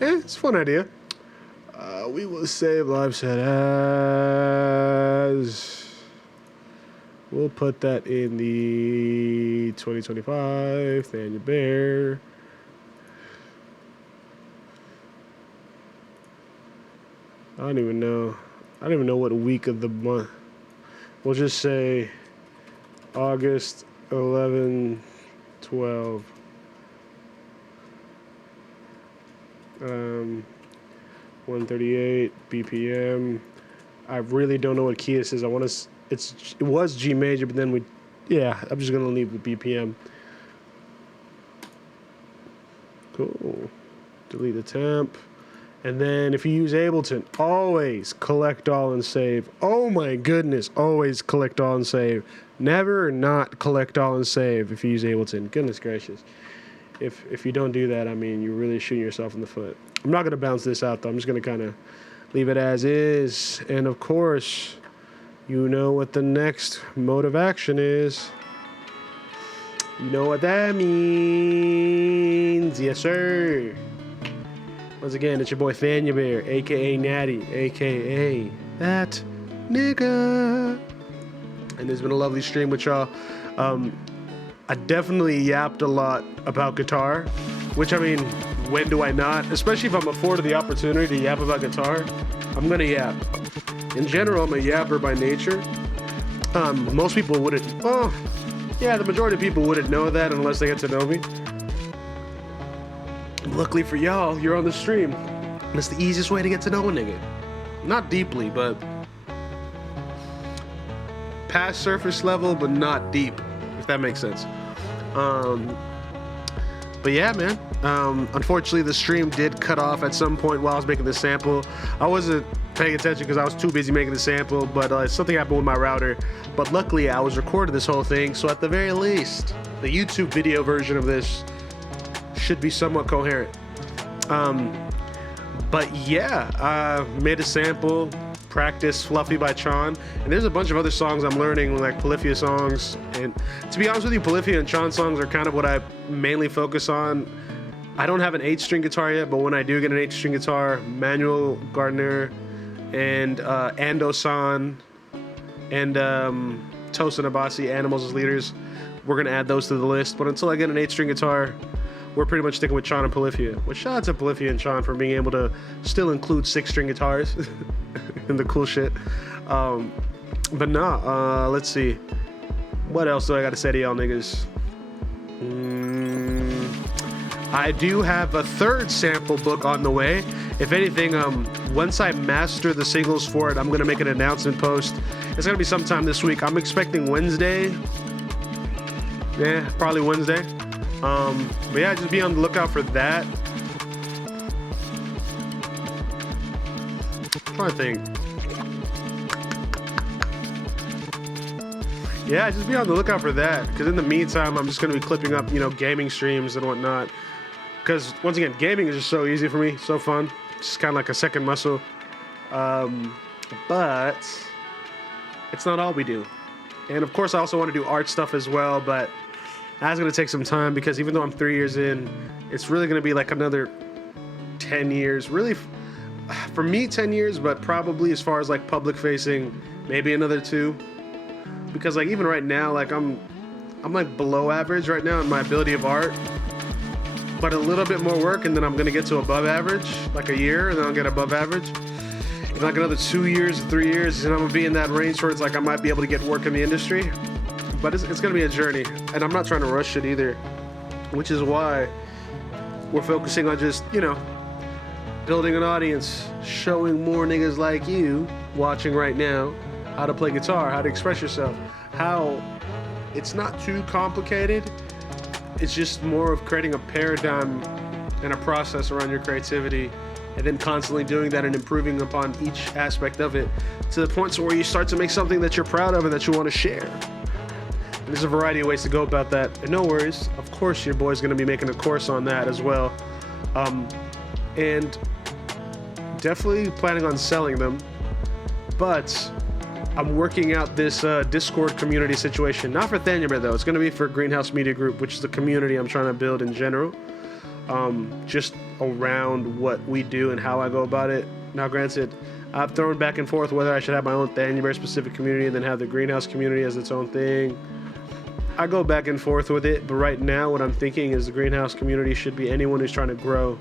It's a fun idea. We will save live set as. We'll put that in the 2025 ThaniaBear. I don't even know. I don't even know what week of the month. We'll just say August 11, 12. 138 BPM. I really don't know what key this is. It was G major, but then I'm just gonna leave the BPM. Cool. Delete the temp. And then if you use Ableton, always collect all and save. Oh my goodness, always collect all and save. Never not collect all and save if you use Ableton. Goodness gracious. If you don't do that, I mean, you're really shooting yourself in the foot. I'm not going to bounce this out, though. I'm just going to kind of leave it as is. And, of course, you know what the next mode of action is. You know what that means. Yes, sir. Once again, it's your boy ThaniaBear, a.k.a. Natty, a.k.a. that nigga. And it's been a lovely stream with y'all. I definitely yapped a lot about guitar, which, I mean, when do I not? Especially if I'm afforded the opportunity to yap about guitar, I'm gonna yap. In general, I'm a yapper by nature. Most people wouldn't, the majority of people wouldn't know that unless they get to know me. Luckily for y'all, you're on the stream. And it's the easiest way to get to know a nigga. Not deeply, but past surface level, but not deep, if that makes sense. But yeah, man. Unfortunately, the stream did cut off at some point while I was making the sample. I wasn't paying attention because I was too busy making the sample, but something happened with my router. But luckily, I was recording this whole thing, so at the very least, the YouTube video version of this should be somewhat coherent. But yeah, I made a sample, practiced Fluffy by Chon, and there's a bunch of other songs I'm learning, like Polyphia songs. And to be honest with you, Polyphia and Chon songs are kind of what I mainly focus on. I don't have an 8-string guitar yet, but when I do get an 8-string guitar, Manuel Gardner and Ando-san and Tosin Abasi, Animals as Leaders, we're gonna add those to the list. But until I get an 8-string guitar, we're pretty much sticking with Chon and Polyphia. Well, shout out to Polyphia and Chon for being able to still include 6-string guitars and the cool shit. But nah, let's see. What else do I gotta say to y'all niggas? I do have a third sample book on the way. If anything, once I master the singles for it, I'm gonna make an announcement post. It's gonna be sometime this week. I'm expecting Wednesday. Yeah, probably Wednesday. But yeah, just be on the lookout for that. I'm trying to think. Yeah, just be on the lookout for that. Because in the meantime, I'm just going to be clipping up, gaming streams and whatnot. Because once again, gaming is just so easy for me, so fun. It's kind of like a second muscle. But it's not all we do. And of course, I also want to do art stuff as well, but that's going to take some time because even though I'm 3 years in, it's really going to be like another 10 years. Really, for me, 10 years, but probably as far as like public facing, maybe another 2. Because like even right now, like I'm like below average right now in my ability of art. But a little bit more work and then I'm going to get to above average, like a year, and then I'll get above average. In like another 2 years, 3 years, and I'm going to be in that range where it's like I might be able to get work in the industry. But it's going to be a journey, and I'm not trying to rush it either, which is why we're focusing on just, building an audience, showing more niggas like you watching right now how to play guitar, how to express yourself, how it's not too complicated. It's just more of creating a paradigm and a process around your creativity, and then constantly doing that and improving upon each aspect of it to the point where you start to make something that you're proud of and that you want to share. There's a variety of ways to go about that, and no worries. Of course, your boy's going to be making a course on that as well, and definitely planning on selling them. But I'm working out this Discord community situation, not for ThaniaBear though. It's going to be for Greenhouse Media Group, which is the community I'm trying to build in general, just around what we do and how I go about it. Now, granted, I've thrown back and forth whether I should have my own ThaniaBear specific community and then have the Greenhouse community as its own thing. I go back and forth with it, but right now what I'm thinking is the Greenhouse community should be anyone who's trying to grow.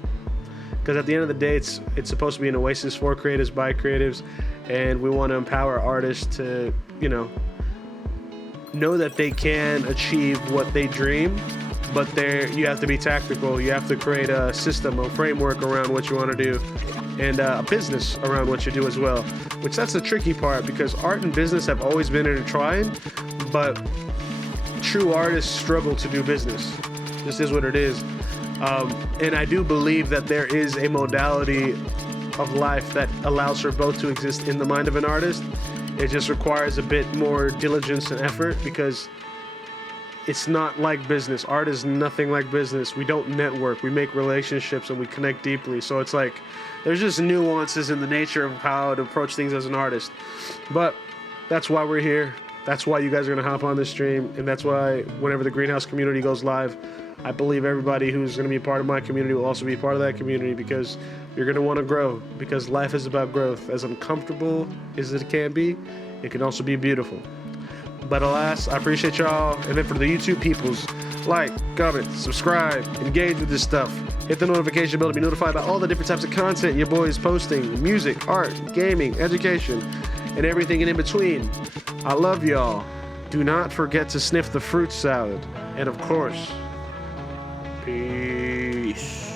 because at the end of the day, it's supposed to be an oasis for creatives by creatives, and we want to empower artists to, you know that they can achieve what they dream, but you have to be tactical. You have to create a system, a framework around what you want to do, and a business around what you do as well, which that's the tricky part, because art and business have always been intertwined, but true artists struggle to do business. This is what it is. And I do believe that there is a modality of life that allows for both to exist in the mind of an artist. It just requires a bit more diligence and effort, because it's not like business. Art is nothing like business. We don't network. We make relationships and we connect deeply. So it's like there's just nuances in the nature of how to approach things as an artist. But that's why we're here. That's why you guys are going to hop on this stream. And that's why whenever the Greenhouse community goes live, I believe everybody who's going to be a part of my community will also be part of that community, because you're going to want to grow, because life is about growth. As uncomfortable as it can it can also be beautiful. But alas, I appreciate y'all. And then for the YouTube peoples, like, comment, subscribe, engage with this stuff. Hit the notification bell to be notified about all the different types of content your boy is posting: music, art, gaming, education, and everything in between. I love y'all. Do not forget to sniff the fruit salad. And of course, peace.